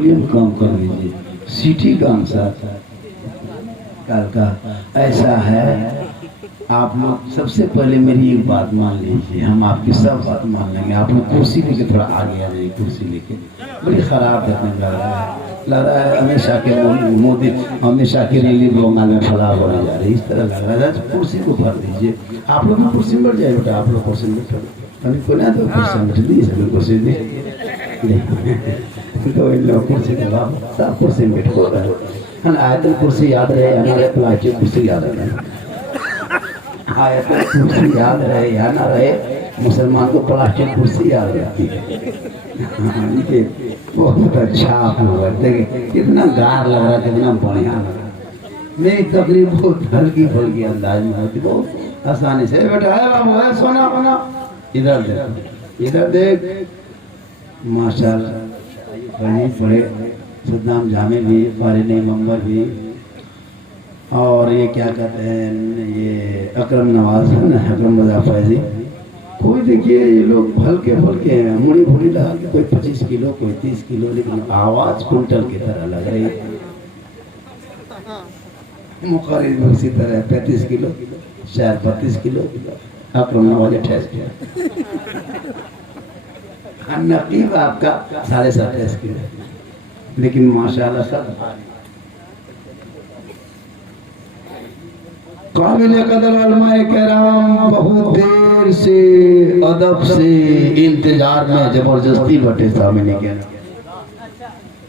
Volume कम कर लीजिए, सीटी का अनुसार का ऐसा है। आप लोग सबसे पहले मेरी एक बात मान लीजिए, हम आपकी सब बात मान लेंगे। आप लोग कुर्सी लेके थोड़ा आगे आ जाइए, कुर्सी लेके बड़ी खराब देखने लग रहा है हमेशा के मोदी हमेशा के लिए बंगाल में फलाह होने जा रही है, इस तरह लग रहा है। कुर्सी को भर दीजिए, आप लोग भी कुर्सी में बैठ जाए बेटा, आप लोग कुर्सी में बैठो, कभी को ना तो कुर्सी में बैठ दीजिए, सभी कुर्सी दी तो इन लोग कुर्सी के बाद सब कुर्सी में बैठ रहे हैं। आयतन कुर्सी याद रहे, हमारे प्लास्टिक कुर्सी याद रहे, आयतन कुर्सी याद रहे या ना रहे, मुसलमान को प्लास्टिक कुर्सी याद रहती है। बहुत अच्छा आप लोग देखिए, कितना गार लग रहा है, कितना बढ़िया लग रहा है। मेरी तकरीर बहुत हल्की फुल्की अंदाज में होती, बहुत आसानी से। बेटा है बाबू, है सोना बना, इधर देख, इधर देख, माशाल्लाह पढ़े सद्दाम जामे भी, फारिन मंबर भी, और ये क्या कहते हैं, ये अकरम नवाज है ना, अकरम रजा फैजी। कोई देखिए ये लोग हल्के फुल्के हैं, मुड़ी फुड़ी लगा के, कोई 25 किलो, कोई 30 किलो, लेकिन आवाज कुंटल की तरह लग रही है। मुखारी में उसी तरह 35 किलो, शायद 32 किलो, अकरम नवाज 28 किलो, नकीब आपका 27.5 किलो, लेकिन माशाल्लाह सब काबिल कदर उलमाए किराम बहुत देर से अदब से इंतजार में जबरदस्ती बैठे सामने के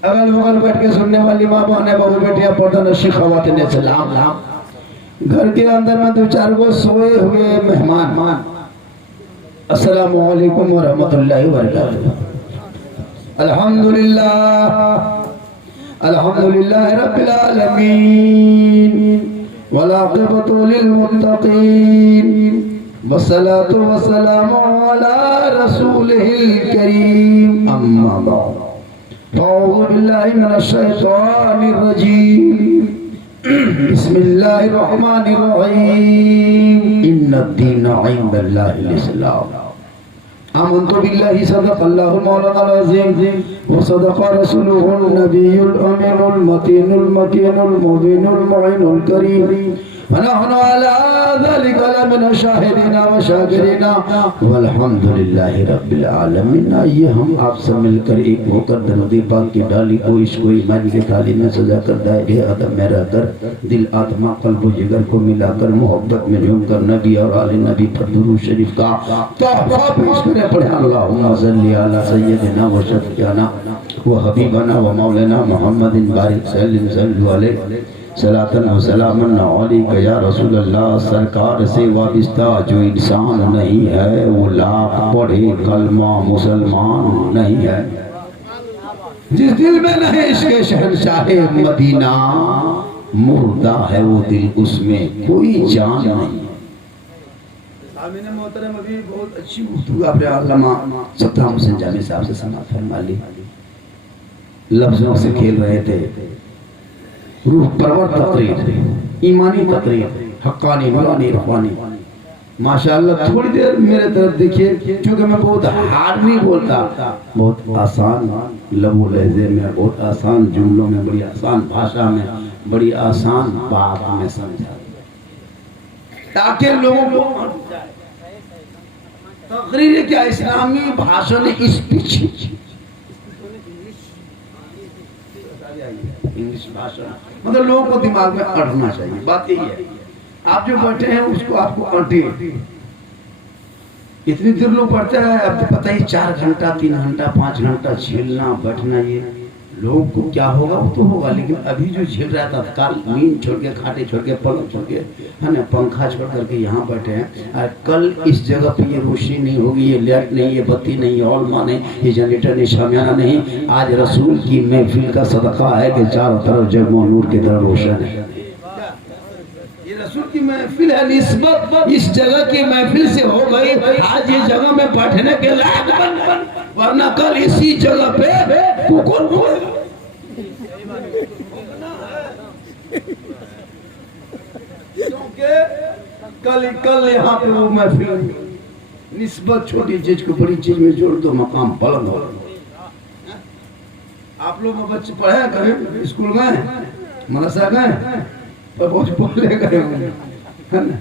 अगल बगल बैठ के सुनने वाली माँ बहने बहू बेटियां पर्दा नशी खवातीन सलाम, घर के अंदर में 2-4 गो सोए हुए मेहमान, अस्सलामु अलैकुम व रहमतुल्लाहि व बरकातुहू। अल्हम्दुलिल्लाह रब्बिल आलमीन वल आक़िबतु लिल मुत्तक़ीन वस्सलातु वस्सलामु अला रसूलिहिल करीम, अम्मा बाद। अऊज़ु बिल्लाहि मिनश शैतानिर रजीम, बिस्मिल्लाहिर रहमानिर रहीम, इन्नद-दीना इंदल्लाहिल इस्लाम। आमन्तु बिल्लाहि सदक़ल्लाहुल मौलानाल अज़ीम व सदक़ रसूलुहुन नबियुल अमीनुल मतीनुल मकीनुल मुबीनुल मुइनुल करीम। वनहनु अला ज़ालिका लमिन शाहिदीना व शाकिरीना वल्हम्दुलिल्लाहि रब्बिल आलमीन। ये हम आप सब मिलकर एक होकर दरूद पाक की डाली को इसको ईमान की थाली में सजा कर दायरे अदब में रहकर दिल आत्मा कल्ब व जिगर को मिलाकर मोहब्बत में झूमकर नबी और आले नबी पर दुरूद शरीफ का तोहफा पेश करें। पढ़े अल्लाहुम्मा सल्ली अला सय्यदिना व शफीअना व हबीबना व मौलाना मुहम्मदिन बारिक सल्लल्लाहु अलैहि सलातन व सलामन अलैका या रसूल अल्लाह। सरकार से वाबिस्ता जो इंसान नहीं है वो लाख पढ़े कलमा मुसलमान नहीं है। जिस दिल में नहीं इसके शहंशाहे मदीना मुर्दा है वो दिल, उसमें कोई जान नहीं। मोहतरम अभी बहुत अच्छी गुफ्तगू आपने अल्लामा सद्दाम हुसैन जामी साहब से समाअत फरमा ली। लफ्जों से खेल रहे थे, रूह परवर तकरीर, ईमानी तकरीर, हक्कानी नूरानी रूहानी। माशाअल्लाह थोड़ी देर मेरे तरफ देखिए, क्योंकि मैं बहुत हार्ड नहीं बोलता, बहुत आसान लबो लहजे में, बहुत आसान जुमलों में, बड़ी आसान भाषा में, बड़ी आसान बात में समझा, ताकि लोगों को तकरीर क्या इस्लामी भाषण स्पीच, इंग्लिश भाषा, मतलब लोगों को दिमाग में अड़ना चाहिए। बात यही है, आप जो बैठे हैं उसको आपको अड़े। इतनी देर लोग बैठते हैं, अब तो पता ही 4 घंटा 3 घंटा 5 घंटा झेलना बैठना, ये लोगों को क्या होगा वो तो होगा, लेकिन अभी जो झेल रहा था तत्काल नींद छोड़ के, खाटे छोड़ के, पलंग छोड़ के, है ना, पंखा छोड़ करके यहाँ बैठे हैं। और कल इस जगह पे ये रोशनी नहीं होगी, ये लाइट नहीं, ये बत्ती नहीं, ये ऑलमा नहीं, ये जनरेटर नहीं, शामियाना नहीं। आज रसूल की महफिल का सदका है कि चारों तरफ जगमों नूर की तरह रोशन है। ये रसूल की महफिल है, निस्बत इस जगह की महफिल से हो गई। आज ये जगह में बैठने के लायक बन, वरना कल इसी जगह पे कुकुर कल यहाँ पे वो महफिल, निस्बत छोटी चीज को बड़ी चीज में जोड़ दो, मकाम बुलंद हो। आप लोग बच्चे पढ़े कभी स्कूल गए, मदरसा गए, पर बहुत बोले गए है ना।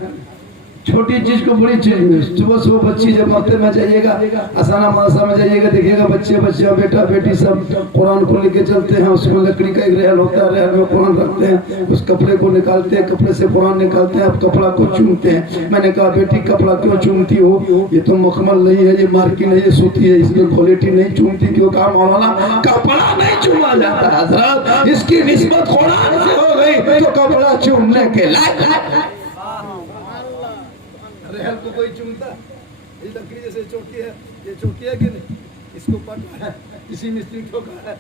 छोटी चीज को बड़ी चीज, सुबह सुबह बच्ची जब मकते में जाइएगा, असाना मदरसा में जाइएगा, देखिएगा बच्चे बच्चियां बेटा बेटी सब कुरान को लेके चलते हैं। उसमें लकड़ी का एक रेल होता है, रेल में कुरान रखते हैं, उस कपड़े को निकालते हैं, कपड़े से कुरान निकालते हैं, अब कपड़ा को चूमते हैं। मैंने कहा बेटी कपड़ा क्यों चूमती हो, ये तो मखमल नहीं है, ये मार्किन है, ये सूती है, इसमें क्वालिटी नहीं चूमती क्यों? कहा मौलाना कपड़ा नहीं चूमा जाता हजरत, इसकी निस्बत कुरान से हो गई तो कपड़ा चूमने के लायक। रेहल को कोई चूमता, ये लकड़ी जैसे चौकी है, ये चौकी है कि नहीं, इसको पटा है, इसी मिस्त्री ठोका है,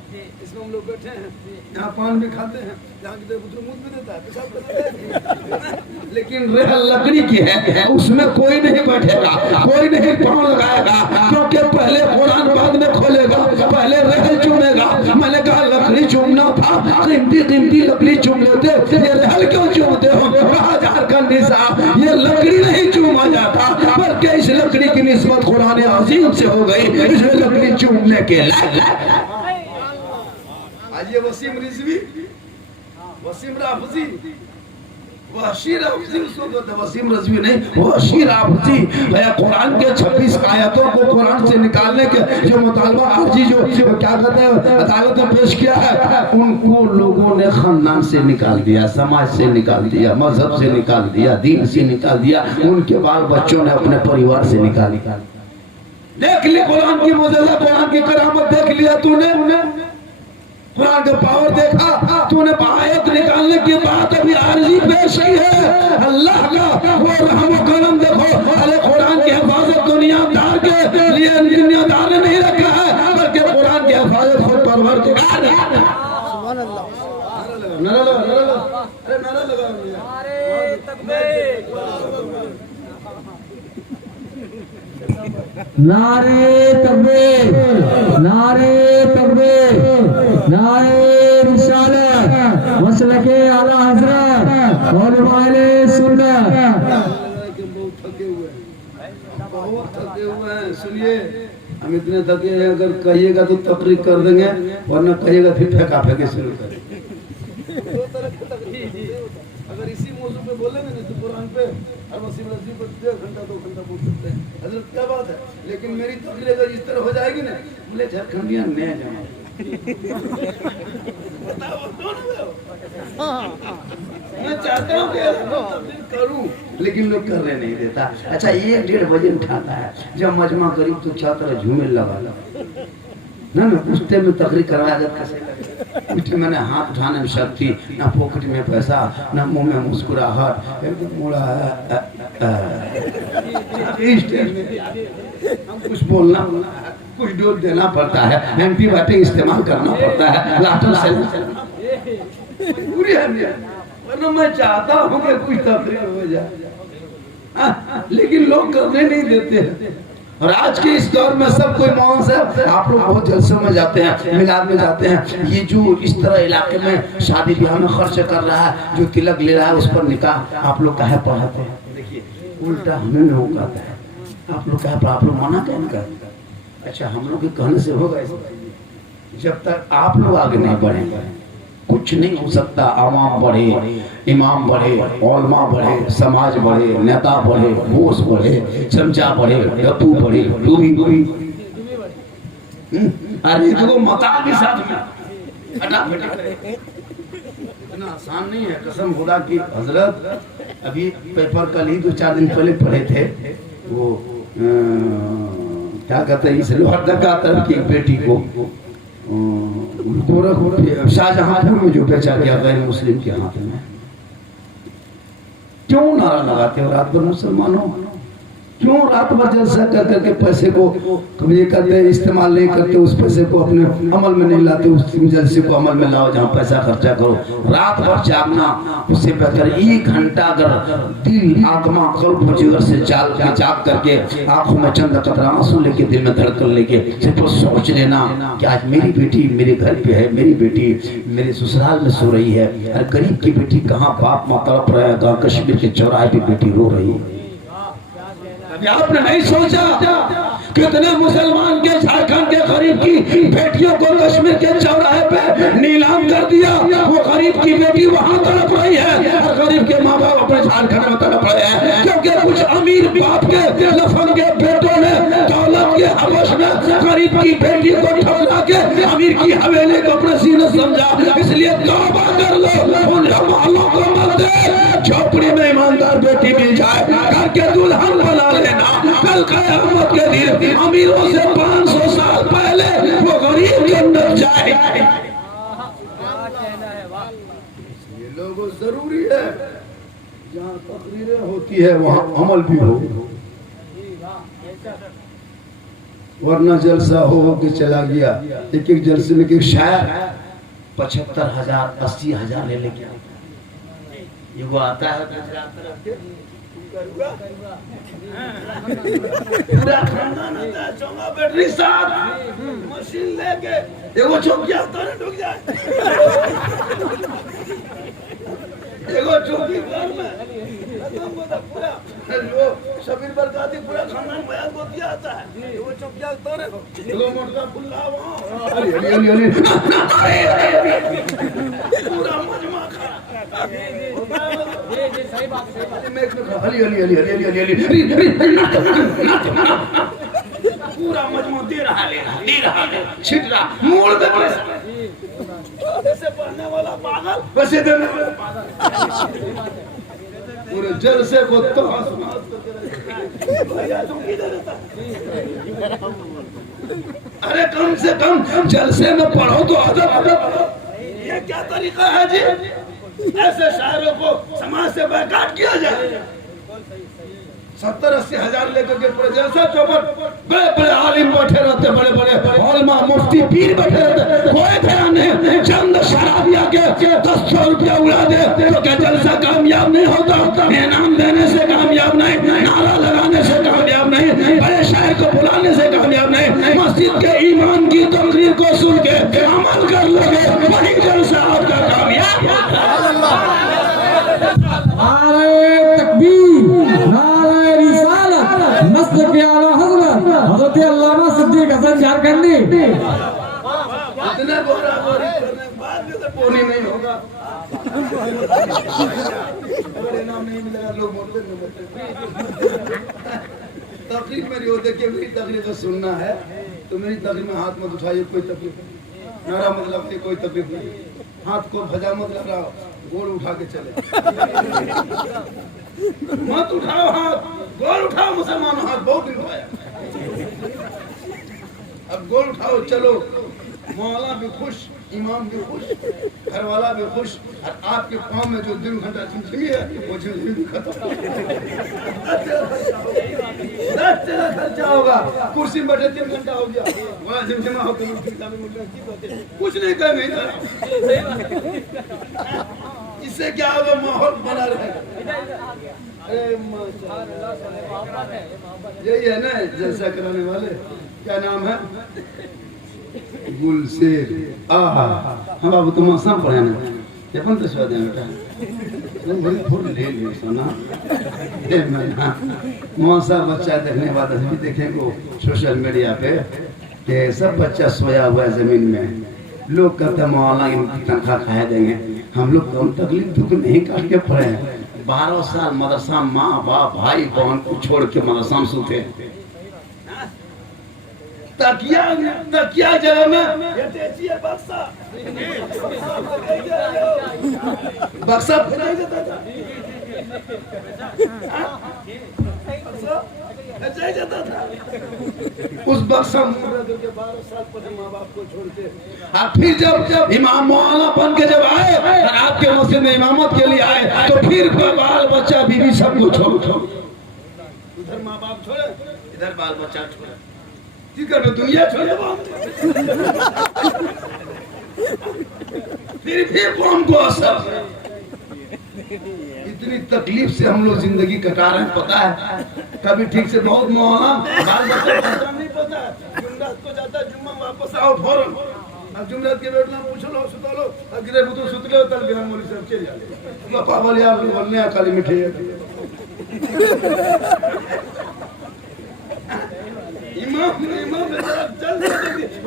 इसमें हम लोग बैठे हैं, यहाँ पान भी खाते हैं, यहाँ की तरफ मुंह भी देता है, पेशाब करता है। लेकिन रेहल लकड़ी की है, उसमें कोई नहीं बैठेगा, कोई नहीं पाँव लगाएगा, क्योंकि पहले कुरान बाद में खोलेगा, पहले रेहल चूमेगा। मैंने कहा लकड़ी चूमना था, कीमती कीमती लकड़ी चूम लेते, ये रेहल क्यों चूमते हो? झारखंड साहब, ये लकड़ी नहीं चूमा जाता, बल्कि इस लकड़ी की निस्बत कुरान अजीम से हो गई, इसमें लकड़ी चूमने के लायक। आज ये वसीम रिजवी, वसीम राफजी, वसी राफजी उसको कहते हैं, वसीम रिजवी नहीं, वसी राफजी। कुरान के 26 आयतों को कुरान से निकालने के जो मुतालबा आरजी जो क्या कहते हैं अदालत में पेश किया है, उनको लोगों ने खानदान से निकाल दिया, समाज से निकाल दिया, मजहब से निकाल दिया, दीन से निकाल दिया, उनके बाल बच्चों ने अपने परिवार से निकाल दिया। देख लिया कुरान की मुजज़्ज़ा, कुरान की करामत देख लिया तूने, कुरान का पावर देखा तूने, आयत निकालने की बात अभी आरजी पेश की है। अल्लाह का वो रहम व करम देखो, अरे कुरान की हिफाजत दुनियादार के लिए दुनियादार ने नहीं रखा है, बल्कि कुरान की हिफाजत खुद परवरदिगार ने। सुभान अल्लाह, नारा लगा, नारा लगा, अरे नारा लगा, नारे तकबीर, नारे तकबीर, नारे तकबीर, नारे रिसालत, मसलके आला हज़रत और वाले सुन्नत। बहुत थके हुए हैं, बहुत थके हुए हैं। सुनिए, हम इतने थके हैं, अगर कहिएगा तो तकरीर कर देंगे, वरना कहिएगा फिर फेंका फेंके शुरू करें। अगर इसी मौजू पे बोलेंगे ना तो कुरान पे हर वसीम रजी पर 1.5 घंटा 2 घंटा बोल सकते हैं, हजरत क्या बात है। लेकिन मेरी तकरीर अगर इस तरह हो जाएगी ना, बोले झारखंडिया नया जमा मैं चाहता हूँ कि करूँ, लेकिन लोग करने नहीं देता। अच्छा 1-1.5 बजे उठाता है, जब मजमा करीब तो चाहता झूमे लगा ना, मैं पूछते में तकरीर करवाया जाता है, मैंने हाथ उठाने में शक्ति, ना पॉकेट में पैसा, ना मुंह में मुस्कुराहट, एकदम मुड़ा हम कुछ बोलना, कुछ डोज देना पड़ता है, एंटीबायोटिक इस्तेमाल करना पड़ता है, लाटन से पूरी है। वरना मैं चाहता हूँ कि कुछ तकरीर हो जाए, लेकिन लोग करने नहीं देते हैं। और आज के इस दौर में सब कोई मौन से, आप लोग बहुत जलसों में जाते हैं, मिलाद में जाते हैं, ये जो इस तरह इलाके में शादी ब्याह में खर्च कर रहा है, जो तिलक ले रहा है, उस पर निकाह आप लोग काहे पढ़ाते हैं? देखिए उल्टा हमें लोग कहता है, आप लोग काहे, आप लोग मना क्यों करते? अच्छा हम लोग के कहने से होगा? जब तक आप लोग आगे नहीं बढ़ेंगे कुछ नहीं हो सकता। आवाम बढ़े, इमाम बढ़े, उलमा बढ़े, समाज बढ़े, नेता बढ़े, बोस बढ़े, चमचा बढ़े, डप्पू बढ़े, डूबी डूबी, अरे देखो मताल भी साथ में फटाफट। इतना आसान नहीं है, कसम खुदा की। हजरत अभी पेपर कल ही 2-4 दिन पहले पढ़े थे, वो क्या कहते हैं, इस लोहरदगा तरफ की एक बेटी को शाहजहांपुर में जो बेचा गया गैर मुस्लिम के हाथ में। क्यों नारा लगाते हो रात भर मुसलमानों? क्यों रात भर जलसा कर करके पैसे को ये करते इस्तेमाल नहीं करते, उस पैसे को अपने अमल में नहीं लाते, उस जलसे को अमल में लाओ जहाँ पैसा खर्चा करो। रात भर जागना उससे बेहतर 1 घंटा अगर दिल आत्मा कल्ब जिगर से जाग करके आंखों में चंद कतरा आंसू लेके दिल में धड़कन लेके सिर्फ सोच लेना कि आज मेरी बेटी मेरे घर पे है, मेरी बेटी मेरे ससुराल में सो रही है। अरे गरीब की बेटी कहाँ बाप माँ तड़प रहे हैं, कश्मीर के चौराहे पे बेटी रो रही है। आपने नहीं सोचा कितने मुसलमान के झारखंड के गरीब की बेटियों को कश्मीर के चौराहे पे नीलाम कर दिया। वो गरीब की बेटी वहां तड़प रही है और गरीब के माँ बाप अपने झारखंड में तड़प रहे हैं, क्योंकि कुछ अमीर बाप के लफंगे बेटों ने दौलत के हवस में गरीब की बेटी को ठुकरा के अमीर की हवेली को अपने सीने समझा। इसलिए तौबा कर लो, उन मालों को मत दे। झोपड़ी में ईमानदार बेटी मिल जाए, घर के दुल्हन बना लेना। कल क़यामत के दिन अमीरों से 500 साल पहले वो गरीब के अंदर जाए। ये लोगों जरूरी है जहाँ तकरीरें होती है वहाँ अमल भी हो, वरना जलसा हो के चला गया। एक एक जलसे में एक शायर 75,000 80,000 ले लेके ये वो आता है पूरा खानदान आता है, चोंगा बैटरी साथ मशीन लेके एगो चौकिया तारे ढुक जाए, एगो चौकी घर में पूरा जो शबीर बरकाती पूरा खानदान बयान को दिया आता है। एगो चौकिया तारे एगो मोटका फुल्ला वहां अरे पूरा मजमा खा सही बात पूरा मजमू दे रहा है छिट रहा मोड़ दे पढ़ने वाला पागल वैसे देने वाला पागल पूरे जलसे को तो भैया तुम किधर रहता? अरे कम से कम जलसे में पढ़ो तो अदब। ये क्या तरीका है जी? ऐसे शायरों को समाज से बैकाट किया जाए। 70-80 हजार लेकर के पूरे जलसा चौपट बड़े बड़े आलिम बैठे रहते, बड़े बड़े उलमा मुफ्ती पीर बैठे रहते, कोई ध्यान नहीं। चंद शराबिया के 1000 रुपया उड़ा दे तो क्या जलसा कामयाब नहीं होता? इनाम देने से कामयाब नहीं, नारा लगाने से कामयाब नहीं, बड़े शायर को बुलाने से कामयाब नहीं। मस्जिद के ईमान की तकरीर को सुन के अमल कर लोगे, वही जलसा आपका कामयाब होगा। हज़रत अल्लामा सिद्दीक़ हसन झारखंडी इतने गोरा गोरी करने के बाद भी तो बोली नहीं होगा। अगर इनाम नहीं मिलेगा लोग मोटे तकलीफ मेरी हो, देखिए मेरी तकलीफ को सुनना है तो मेरी तकलीफ में हाथ मत उठाइए, कोई तकलीफ नहीं, नारा मत लगाइए, कोई तकलीफ नहीं, हाथ को भजा मत लगाओ, गोड़ उठा के चले मत उठाओ हाथ, गोड़ उठाओ। मुसलमान हाथ बहुत दिन उठाया, अब गोड़ उठाओ चलो। मौला भी खुश, इमाम भी खुश, घर वाला भी खुश, और आपके पाँव में जो 3 घंटा झिमझिमी है वो झिमझिमी भी खत्म। खर्चा होगा, कुर्सी में बैठे 3 घंटा हो गया, वहाँ झिमझिमा हो कुछ नहीं कर नहीं था। इससे क्या होगा? माहौल बना रहेगा। यही है ना जलसा कराने वाले, क्या नाम है? गुलशेर। हम बाबू तुम आसाम पढ़े ना ये कौन तो दे बेटा तुम बड़ी फुल ले लियो सोना ए मैं मौसा बच्चा देखने वाला भी देखेंगे सोशल मीडिया पे कि सब बच्चा सोया हुआ है जमीन में, लोग कहते मौलाना इनकी तनख्वाह खाए देंगे। हम लोग तो तकलीफ दुख नहीं काट के पढ़े हैं। 12 साल मदरसा माँ बाप भाई बहन को छोड़ के मदरसा में सोते, तकिया जगह में बक्सा जाता था, उस बक्सा में 12 साल पहले माँ बाप को छोड़ के, और फिर जब इमाम मौलाना बन के जब आए और आपके मस्जिद में इमामत के लिए आए तो फिर बाल बच्चा बीवी सब कुछ छोड़, उधर माँ बाप छोड़े इधर बाल बच्चा छोड़े, दुनिया छोड़े फिर भी कौन को असर। इतनी तकलीफ से हम लोग जिंदगी कटा रहे हैं, पता है? कभी ठीक से बहुत मौलाना बाल बच्चा नहीं पता, जुमरात को जाता जुम्मा वापस आओ फौरन, अब जुमरात के बैठना पूछ लो सुता लो, अगले बुतो सुत लो तल बिहान मोली सब चल जाले बाबा वाले आप बोलने खाली मिठाई। इमाम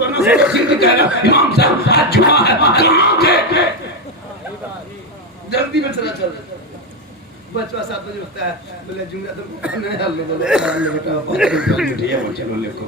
दोनों से सीधी कह रहा इमाम साहब आज जुमा है कहाँ के जल्दी में चला चल बच्चा 7 बजे उठता है बोले जुमा तो नहीं हाल लो बोले बेटा चलो लेको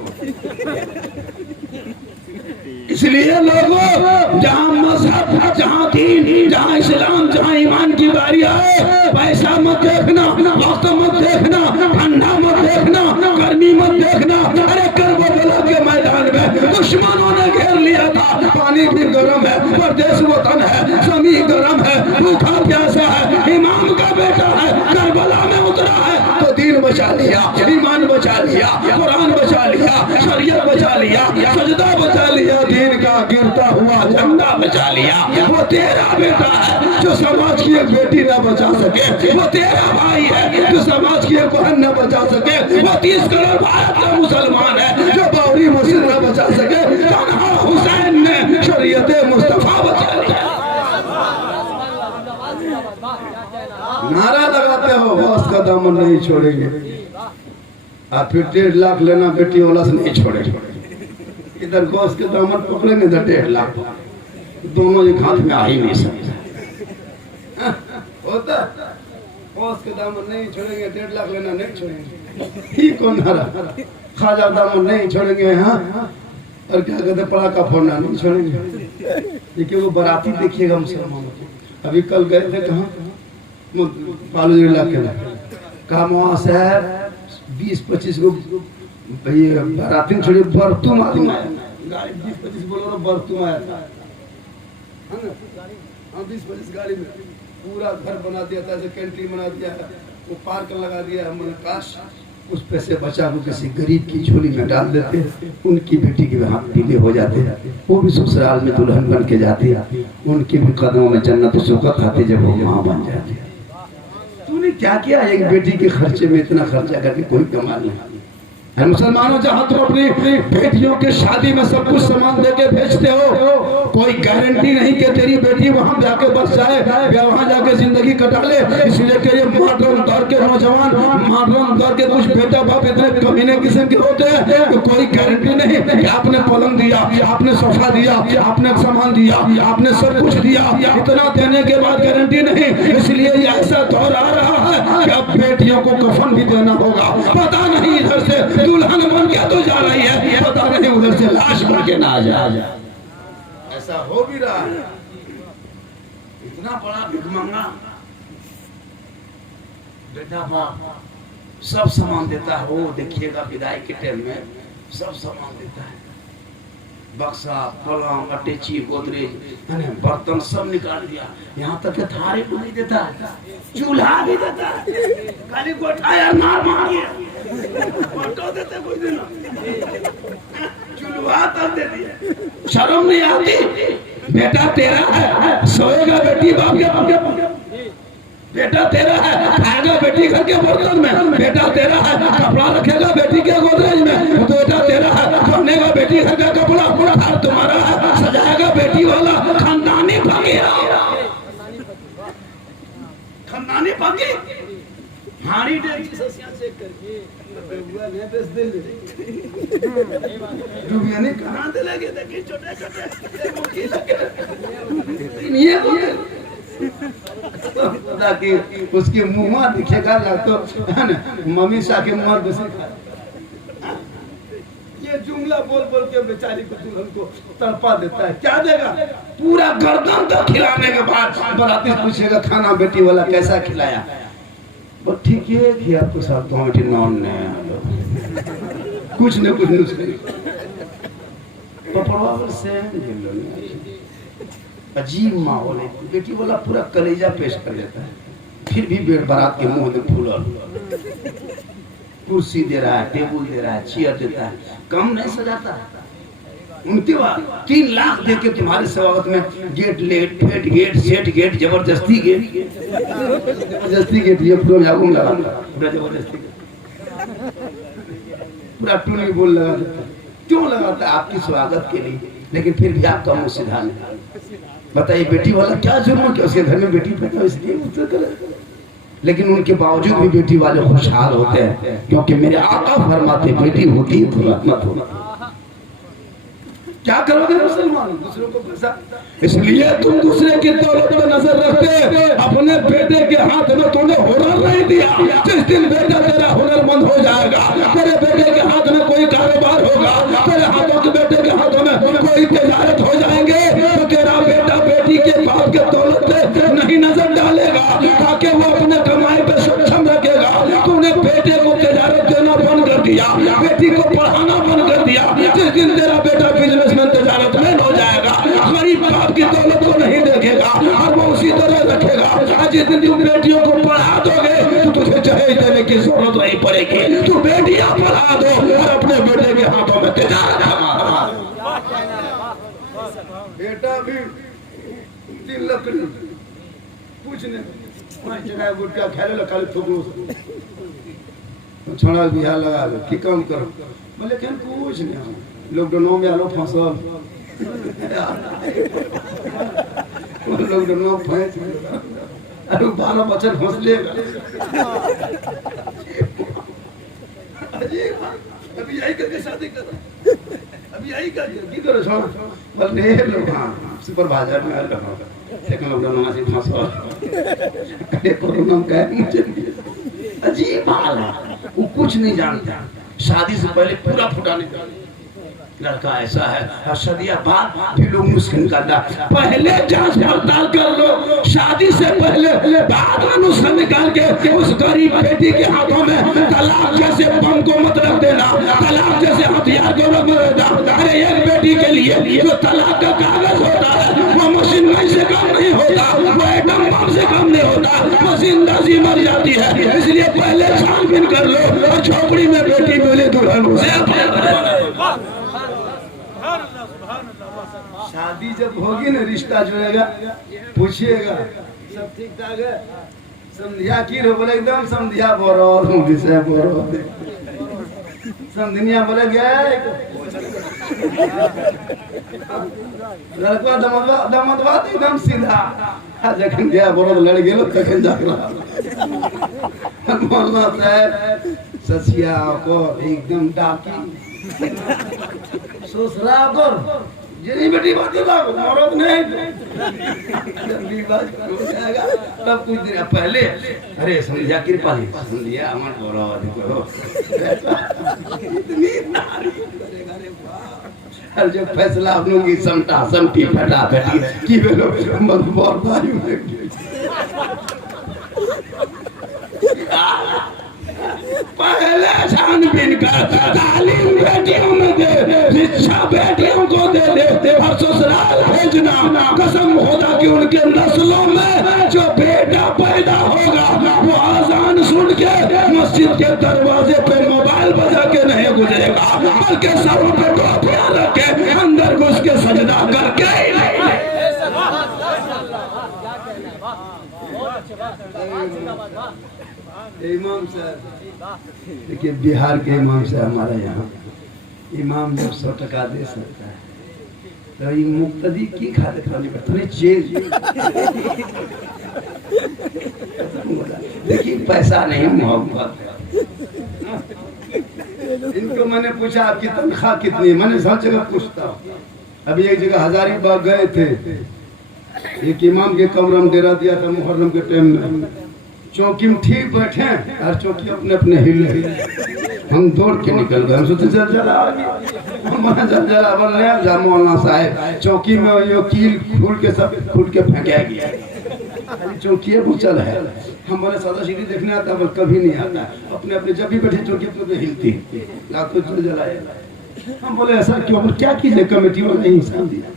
इसलिए लोगों जहाँ मजहब जहाँ दीन जहाँ इस्लाम जहाँ ईमान की बारी आए पैसा मत देखना वक्त मत देखना ठंडा मत देखना गर्मी मत देखना अरे करबला के मैदान में दुश्मनों ने घेर लिया था पानी भी गर्म है परदेश वतन है जमीन गर्म है भूखा प्यासा है इमाम का बेटा है करबला में उतरा है तो दीन बचा लिया ईमान बचा लिया कुरान बचा लिया शरीयत बचा लिया सजदा बचा लिया दीन का गिरता हुआ झंडा बचा लिया वो तेरा बेटा है जो समाज की एक बेटी न बचा सके वो तेरा भाई है जो समाज की एक बहन न बचा सके वो 30 करोड़ भारत का मुसलमान है जो बावरी मस्जिद न बचा सके तन्हा हुसैन ने शरीयत मुस्तफा बचा लिया नारा लगाते हो बस का दामन नहीं छोड़ेंगे और फिर 1.5 लाख लेना बेटी वाला से नहीं छोड़ेंगे इधर गौस के दामन पकड़ेंगे इधर 1.5 लाख दोनों एक हाथ में आ ही नहीं सकते होता गौस के दामन नहीं छोड़ेंगे 1.5 लाख लेना नहीं छोड़ेंगे ही कौन नारा खाजा दामन नहीं छोड़ेंगे हाँ और क्या कहते पड़ाका फोड़ना नहीं छोड़ेंगे देखिए वो बाराती देखिएगा मुसलमानों को अभी कल गए थे कहाँ पालू इलाके में कहा वहाँ से 20-25 को बाराती छोड़ी बरतुम आदमी गाड़ी 20-25 बोलो बरतुम आया था 20-25 गाड़ी में पूरा घर बना दिया था ऐसे कैंटीन बना दिया है वो पार्क लगा दिया हमने काश उस पैसे बचा को किसी गरीब की झोली में डाल देते उनकी बेटी के हाथ पीले हो जाते वो भी ससुराल में दुल्हन बन के जाती उनके भी कदमों में जन्नत सुकत आते जब वो माँ बन जाती तूने क्या किया एक बेटी के खर्चे में इतना खर्चा करके कोई कमाल नहीं है मुसलमानों जहाँ तुम अपनी बेटियों के शादी में सब कुछ सामान देके भेजते हो कोई गारंटी नहीं कि तेरी बेटी वहाँ जाके बस जाए या वहाँ जाके जिंदगी कटा ले इसलिए कि ये मॉडर्न दौर के नौजवान मॉडर्न दौर के कुछ बेटा बाप इतने कमीने किस्म के होते हैं तो कोई गारंटी नहीं कि आपने पलंग दिया आपने सोफा दिया आपने सामान दिया आपने सब कुछ दिया इतना देने के बाद गारंटी नहीं इसलिए ऐसा दौर आ रहा है कि अब बेटियों को कफन भी देना होगा पता नहीं इधर से दुल्हन बन के तो जा रही है पता नहीं उधर से लाश बन के ना आ जाए ऐसा हो भी रहा है इतना बड़ा भिखमंगा बेटा बाप सब सामान देता है वो देखिएगा विदाई के टाइम में सब सामान देता है बक्सा पलंग अटैची गोदरेज बर्तन सब निकाल दिया यहाँ तक थारे को नहीं देता चूल्हा भी देता खाली गोठा यार मार मारिए फोटो देते कोई दिन चूल्हा तक दे दिया शर्म नहीं आती बेटा तेरा है सोएगा बेटी बाप के बेटा तेरा है खाएगा बेटी घर के बर्तन में बेटा तेरा है कपड़ा रखेगा बेटी के गोदरेज में बेटा तेरा है पहनेगा बेटी घर का कपड़ा पूरा तुम्हारा है सजाएगा बेटी वाला खानदानी खानदानी पकी हाड़ी डूबियाने कहाँ दे लगे देखिए छोटे छोटे ताकि उसके मुंह दिखेगा तो मम्मी सा के मुंह ये जुमला बोल बोल के बेचारी को दुल्हन को तड़पा देता है क्या देगा पूरा गर्दन तक खिलाने के बाद बराती पूछेगा खाना बेटी वाला कैसा खिलाया वो ठीक है कि आपको साथ तो बेटी नॉन ने कुछ न कुछ अजीब माहौल है बेटी वाला पूरा कलेजा पेश कर देता है फिर भी बारात के मुंह में फूल कुर्सी दे रहा है टेबल दे रहा है चेयर देता है कम नहीं सजाता उनके बाद 3 लाख दे के तुम्हारे स्वागत में गेट लेट फेट गेट सेट गेट जबरदस्ती गेट ये पूरा जागूम लगा पूरा जबरदस्ती पूरा टूनी बोल लगा देता क्यों लगाता है आपकी स्वागत के लिए लेकिन फिर भी आपका मुंह सीधा नहीं बताइए बेटी वाला क्या जुर्म कि उसके घर में बेटी पैदा इसलिए उत्तर करे लेकिन उनके बावजूद भी बेटी वाले खुशहाल होते हैं क्योंकि मेरे आका फरमाते बेटी होती तो रहमत होती क्या करोगे मुसलमान? दूसरों को पैसा, इसलिए तुम दूसरे की दौलत पर नजर रखते, अपने बेटे के हाथ में तूने हुनर नहीं दिया। जिस दिन बेटा तेरा हुनरमंद हो जाएगा, तेरे बेटे के हाथ में कोई कारोबार होगा, तेरे हाथों के बेटे के हाथों में कोई तजारत हो जाएंगे, तो तेरा बेटा बेटी के बाप के दौलत पे नहीं नजर डालेगा, ताकि वो अपने कमाई पे सक्षम रखेगा। तूने बेटे को तजारत देना बंद कर दिया, बेटी को पढ़ाना बंद कर दिया। जिस दिन तेरा बेटा बिजनेसमैन तजारत में हो जाएगा, गरीब बाप की दौलत को नहीं देखेगा और वो उसी तरह रखेगा। जिस दिन तुम बेटियों को पढ़ा दोगे तो तुझे जहेज देने की जरूरत नहीं पड़ेगी। तू बेटियां पढ़ा दो और अपने बेटे के हाथों में तजारत कमा। बेटा भी 3 लकड़ी कुछ नहीं, गुटका खा ले, खाली थोकलो छोड़ा बिहार लगा लो कि कम करो, बोले क्या कुछ नहीं, लॉकडाउन में आलो फसल लॉकडाउन फंस अरे 12 बच्चे फंस लेगा। अभी यही करके शादी कर, अभी यही करके करो छोड़, बस ले लो। हाँ सुपरवाइजर में आलो सेकंड लॉकडाउन में से फंस अरे कोरोना का मुझे अजीब हाल है। वो कुछ नहीं जानता, शादी से पहले पूरा फुटाने का लड़का ऐसा है, सदिया बाद फिर लोग नुस्खे निकालता। पहले जांच पड़ताल कर लो, शादी से पहले बाद में नुस्खा निकाल के उस गरीब बेटी के हाथों में तलाक जैसे बम को मत रख देना, तलाक जैसे हथियार को रख देना। अरे एक बेटी के लिए जो तलाक का कागज होता है वो मशीन से कम नहीं होता, वो एटम बम से कम नहीं होता, वो जिंदा जी मर जाती है। इसलिए पहले छानबीन कर लो और झोपड़ी में बेटी मिले दुल्हन से। शादी जब होगी ना, रिश्ता जुड़ेगा, पूछिएगा सब ठीक ठाक है, संध्या की रो, बोले एकदम संध्या बोरो विषय बोरो, संध्या बोले गया लड़का दमदवा एकदम सीधा, जखन गया बोरो लड़ गेलो तखन जाकरा मौलाना साहब ससिया को एकदम डाकी ससुरा को जिनी बेटी बात लागो मरद नहीं जल्दी बात हो जाएगा। तब कुछ दिन पहले अरे संध्या कृपा ली, संध्या हमार बोला देखो इतनी नारी अरे वाह। और जब फैसला आप लोग की समटा समटी फटा फटी की बेलो मन बहुत भारी हो पहले छानबीन कर, तालीम बेटियों में दे, शिक्षा बेटियों को दे दे और ससुराल भेजना। कसम होता कि उनके नस्लों में जो बेटा पैदा होगा वो आजान सुन के मस्जिद के दरवाजे पे मोबाइल बजा के नहीं गुजरेगा, बल्कि सरों पे टोपियां रख के अंदर घुस के सजदा करके ही इमाम साहब। देखिए बिहार के इमाम साहब हमारे यहाँ इमाम जब 100 टका दे सकता है तो ये मुक्तदी की खाते खाने पर थोड़ी चेंज। देखिए पैसा नहीं मोहब्बत है। इनको मैंने पूछा आपकी तनख्वाह कितनी, मैंने हर जगह पूछता हूँ। अभी एक जगह हजारीबाग गए थे, एक इमाम के कमरे में डेरा दिया था मुहर्रम के टाइम में। चौकी में ठीक बैठे और चौकी अपने अपने हिल रही, हम दौड़ के निकल गए। हम सोचे जलजला आ गया, हमारा जलजला बन गया। जा मौलाना साहब चौकी में यो कील फूल के सब फूट के फेंका गया, चौकी बुचल है। हम बोले सादा सीढ़ी देखने आता, बोल कभी नहीं आता। अपने अपने जब भी बैठे चौकी अपने हिलती, लाखों जलजलाए। हम बोले ऐसा क्यों, बोले क्या कीजिए कमेटी वाले इंसान दिया।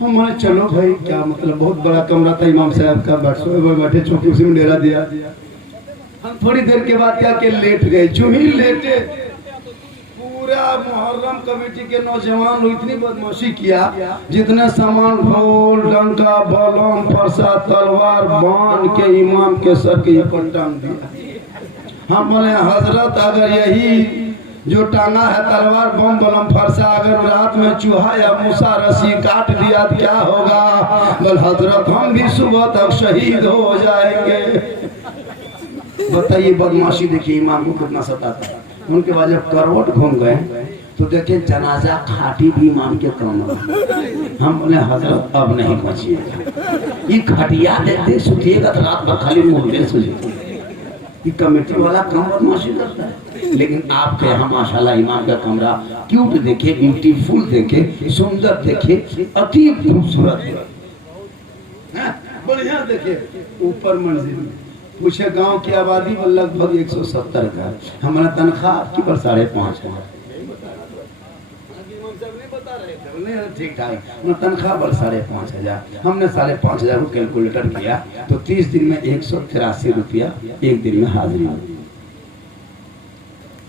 हम बोले चलो भाई क्या मतलब, बहुत बड़ा कमरा था इमाम साहब का, बैठे चौकी उसी में डेरा दिया। हम थोड़ी देर के बाद क्या के लेट गए। जो ही लेटे पूरा मुहर्रम कमेटी के नौजवान लोग इतनी बदमाशी किया, जितने सामान ढोल डंका बलम परसा तलवार बांध के इमाम के सर के ऊपर टांग दिया। हम बोले हजरत अगर यही जो टांगा है तलवार बम बलम फरसा, अगर रात में चूहा या मूसा रस्सी काट दिया तो क्या होगा। बोल हजरत हम भी सुबह तक शहीद हो जाएंगे। बताइए बदमाशी देखिए इमाम को कितना सताता। उनके बाद जब करवट घूम गए तो देखे जनाजा खाटी भी इमाम के काम हम बोले हजरत अब नहीं पहुंचिएगा, ये खटिया देते सुतिएगा तो रात भर खाली मुर्दे सुनिए। ये कमेटी वाला काम बदमाशी करता है, लेकिन आपके यहाँ माशाल्लाह इमाम का कमरा क्यूट देखे, ब्यूटीफुल देखे, सुंदर देखे, अति खूबसूरत बढ़िया देखे। ऊपर मंजिल में पूछे गांव की आबादी में लगभग 170 का, हमारा तनख्वाह आपकी पर 5,500 ठीक ठाक, तनख्वाह पर 5,500। हमने 5,500 को कैलकुलेटर किया तो 30 दिन में 183 रुपया एक दिन में हाजिरी हुई।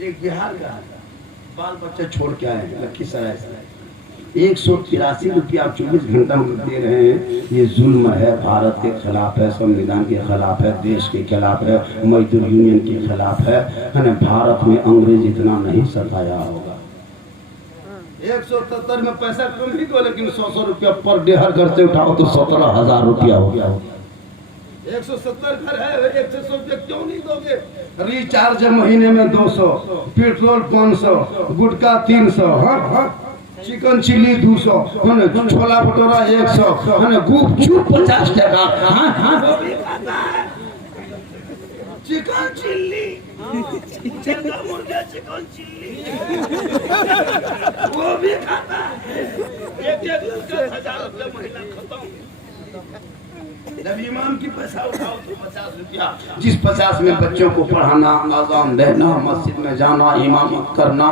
एक बिहार का बाल बच्चा छोड़ के आए लखीसराय से, 183 रुपया आप 24 घंटा में दे रहे हैं। ये जुल्म है, भारत के खिलाफ है, संविधान के खिलाफ है, देश के खिलाफ है, मजदूर यूनियन के खिलाफ है ना। भारत में अंग्रेज इतना नहीं सताया होगा। 170 में पैसा कम ही दो, लेकिन 100 रुपया पर डे हर घर से उठाओ तो 17,000 रुपया हो गया। 170 घर है, 100 रुपया क्यों नहीं दोगे? रिचार्ज महीने में 200, पेट्रोल 500, गुटखा 300, हाँ चिकन चिल्ली 200, छोला भटूरा 100, गुपचुप 50 टका, चिकन चिल्ली, मुर्गा चिकन चिल्ली वो भी खाता है। एक 10,000 रुपया महीना खत्म। जब इमाम की पैसा उठाओ तो 50 रुपया, जिस 50 में बच्चों को पढ़ाना, अज़ान देना, मस्जिद में जाना, इमामत करना,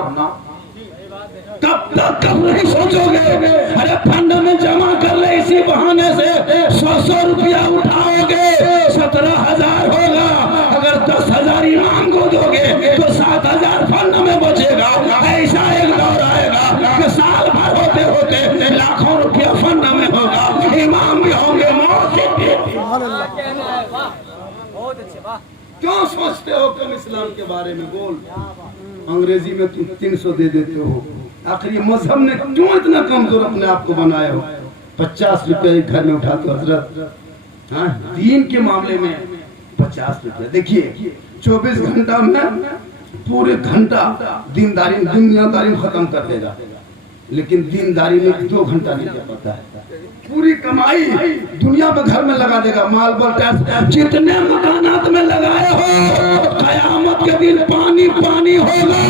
कब तक नहीं सोचोगे? अरे फंड में जमा कर ले, इसी बहाने से 100 रुपया उठाओगे, 17,000 होगा। अगर 10,000 इमाम को दोगे तो 7,000 फंड में बचेगा। ऐसा एक दौर आएगा कि साल भर होते होते लाखों रुपया फंड में होगा, इमाम भी होंगे, मौत भी। क्यों सोचते हो कम इस्लाम के बारे में? बोल, अंग्रेजी में तुम 300 दे देते हो, आखिर मजहब ने क्यों इतना कमजोर अपने आप को बनाया हो? 50 रुपया एक घर में उठाते हो हजरत, हाँ दीन के मामले में 50 रुपया। देखिए 24 घंटा में पूरे घंटा दीनदारी दुनियादारी खत्म कर देगा, लेकिन दीनदारी में 2 घंटा नहीं दे पाता है। पूरी कमाई दुनिया में घर में लगा देगा, माल बल टैक्स जितने मकानात में लगाए हो, कयामत के दिन पानी पानी होगा।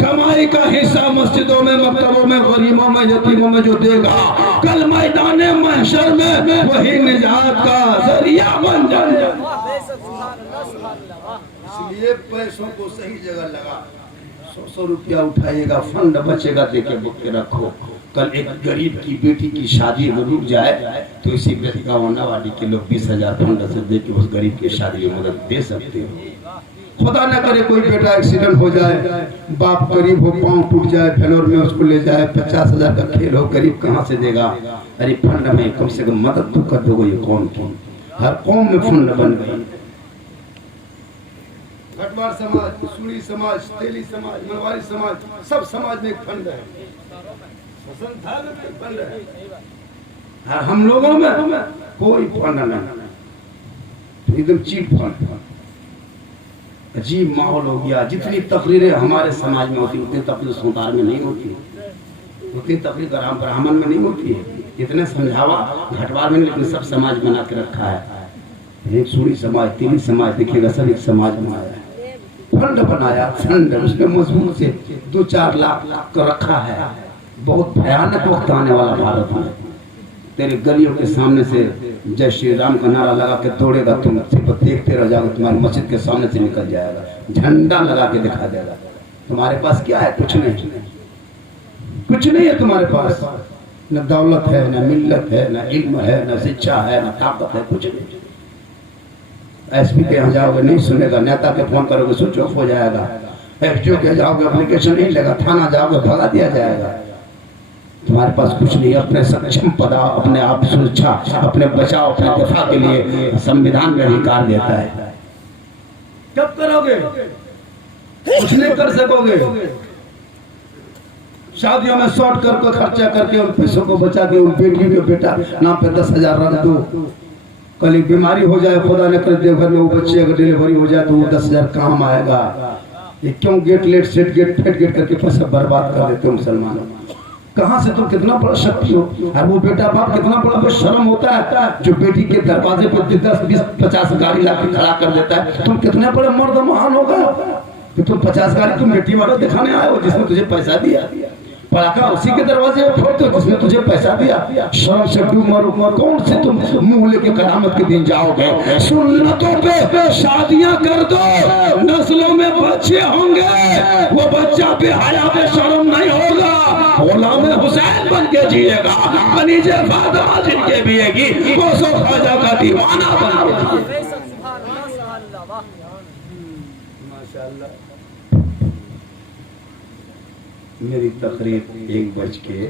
कमाई का हिस्सा मस्जिदों में, मकतबों में, गरीबों में, यतीमों में जो देगा, कल मैदान महशर में वही निजात का जरिया बन जाएगा। इसलिए पैसों को सही जगह लगा। 100 रुपया उठाइएगा, फंड बचेगा, देके बुक के रखो। कल एक गरीब की बेटी की शादी में रुक जाए तो इसी गाँववाड़ी के लोग 20,000 फंड से दे के उस गरीब की शादी में मदद दे सकते हो। खुदा न करे कोई बेटा एक्सीडेंट हो जाए, बाप गरीब हो, पाँव टूट जाए, फेलोर में उसको ले जाए, 50,000 का खेल हो, गरीब कहाँ से देगा? अरे फंड में कम से कम मदद तो कर दोगे। ये कौन की हर कौम में फंड बन गई। भटवार समाज, सूरी समाज, तेली समाज, मनवारी समाज, सब समाज में एक फंड है, संस्थान में एक फंड है। हम लोगों में कोई फंड नहीं, एकदम चीप फंड। अजीब माहौल हो गया। जितनी तकरीरें हमारे समाज में होती उतनी तकरीर सुतार में नहीं होती, उतनी तकरीर ब्राह्मण में नहीं होती है। इतने समझावा घटवार में, लेकिन सब समाज बना के रखा है। एक सूरी समाज, तेली समाज देखिएगा, सब एक समाज बनाया है, फंड बनाया, फंड उसमें मजबूत से 2-4 लाख का रखा है। बहुत भयानक वक्त आने वाला भारत में। तेरे गलियों के सामने से जय श्री राम का नारा लगा के दौड़ेगा, तुम सिर्फ देखते रह जाओगे, तुम्हारी मस्जिद के सामने से निकल जाएगा, झंडा लगा के दिखा देगा। तुम्हारे पास क्या है? कुछ नहीं, कुछ नहीं है तुम्हारे पास। न दौलत है, न मिल्लत है, न इल्म है, न शिक्षा है, न ताकत है, कुछ नहीं। एसपी के यहाँ जाओगे नहीं सुनेगा, नेता के फोन करोगे स्विच ऑफ हो जाएगा, एफजीओ के जाओगे एप्लीकेशन नहीं लेगा, थाना जाओगे भगा दिया जाएगा। तुम्हारे पास कुछ नहीं। अपने सक्षम पदा, अपने आप सुरक्षा, अपने बचाव, अपने दफा के लिए संविधान में अधिकार देता है। कब करोगे? कुछ नहीं कर सकोगे। शादियों में शॉर्ट कर खर्चा करके उन पैसों को बचा के उन बेटी के बेटा नाम पे 10,000 रख दो। कल एक बीमारी हो जाए, खुदा न करे देवघर में वो बच्चे अगर डिलीवरी हो जाए तो वो 10,000 काम आएगा। ये क्यों गेट लेट सेट गेट फेट गेट करके पैसा बर्बाद कर देते हो मुसलमानों? कहाँ से तुम कितना बड़ा शक्ति हो, और वो बेटा बाप कितना बड़ा शर्म होता है जो बेटी के दरवाजे पर 10 20 50 गाड़ी लाके खड़ा कर देता है। तुम कितने बड़े मर्द महान हो गए कि तुम 50 गाड़ी तुम बेटी वाला दिखाने आए हो जिसने तुझे पैसा दिया। पटाखा उसी के दरवाजे पर फोड़ते हो जिसने तुझे पैसा दिया। शर्म से डूब मरो, कौन से तुम मुंह लेके कयामत के दिन जाओगे? सुन्नतों पे शादियां कर दो, नस्लों में बच्चे होंगे, वो बच्चा बेहया बेशर्म नहीं होगा, गुलाम हुसैन बन के जिएगा, खनीजे फातिमा जिनके पिएगी, वो सो ख्वाजा का दीवाना बन के जिएगा। माशाअल्लाह। मेरी तकरीर 1:14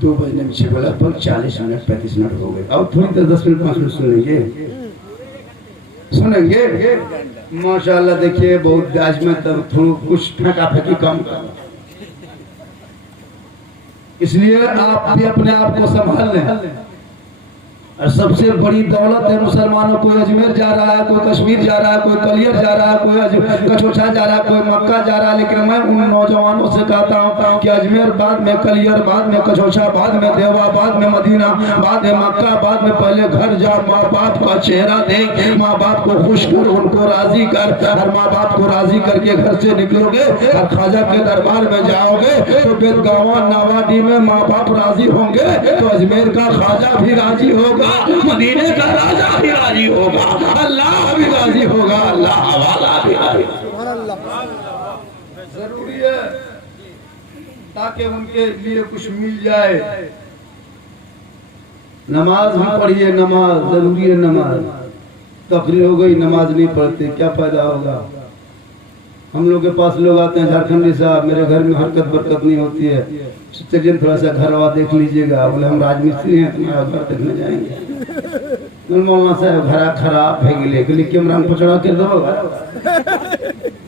2 बजने में 6 बोला पर 40 मिनट 35 मिनट हो गए। अब थोड़ी देर 10 मिनट 5 मिनट सुनेंगे। माशाअल्लाह। देखिए बहुत आज में तब कुछ फेंका फेंकी कम, इसलिए आप भी अपने आप को संभाल लें। और सबसे बड़ी दौलत है मुसलमानों, कोई अजमेर जा रहा है, कोई कश्मीर जा रहा है, कोई कलियर जा रहा है, कोई कचोछा जा रहा है, कोई मक्का जा रहा है। लेकिन मैं उन नौजवानों से कहता हूँ कि अजमेर बाद में कलियर, बाद में कचोछा, बाद में देवा, बाद में मदीना, बाद में मक्का, बाद में पहले घर जा, माँ बाप का चेहरा देख, माँ बाप को खुश कर, उनको राजी कर, और माँ बाप को राजी करके घर से निकलोगे और ख्वाजा के दरबार में जाओगे तो बेदगावा नावाडी में माँ बाप राजी होंगे तो अजमेर का ख्वाजा भी राजी होगा, मदीने का राजा भी राजी होगा, अल्लाह भी राजी होगा, अल्लाह वाला भी राजी होगा। जरूरी है ताकि उनके लिए कुछ मिल जाए। नमाज भी पढ़िए, नमाज जरूरी है। नमाज तकरीर हो गई, नमाज नहीं पढ़ते क्या फायदा होगा? हम लोग के पास लोग आते हैं झारखंडी साहब, मेरे घर में हरकत बरकत नहीं होती है, चलिए थोड़ा सा घर वा देख लीजिएगा। बोले हम राजमिस्त्री हैं, तुम्हारा घर देखने जाएंगे। मौलाना साहब घर खराब है गिले कैमरा में पचड़ा के दो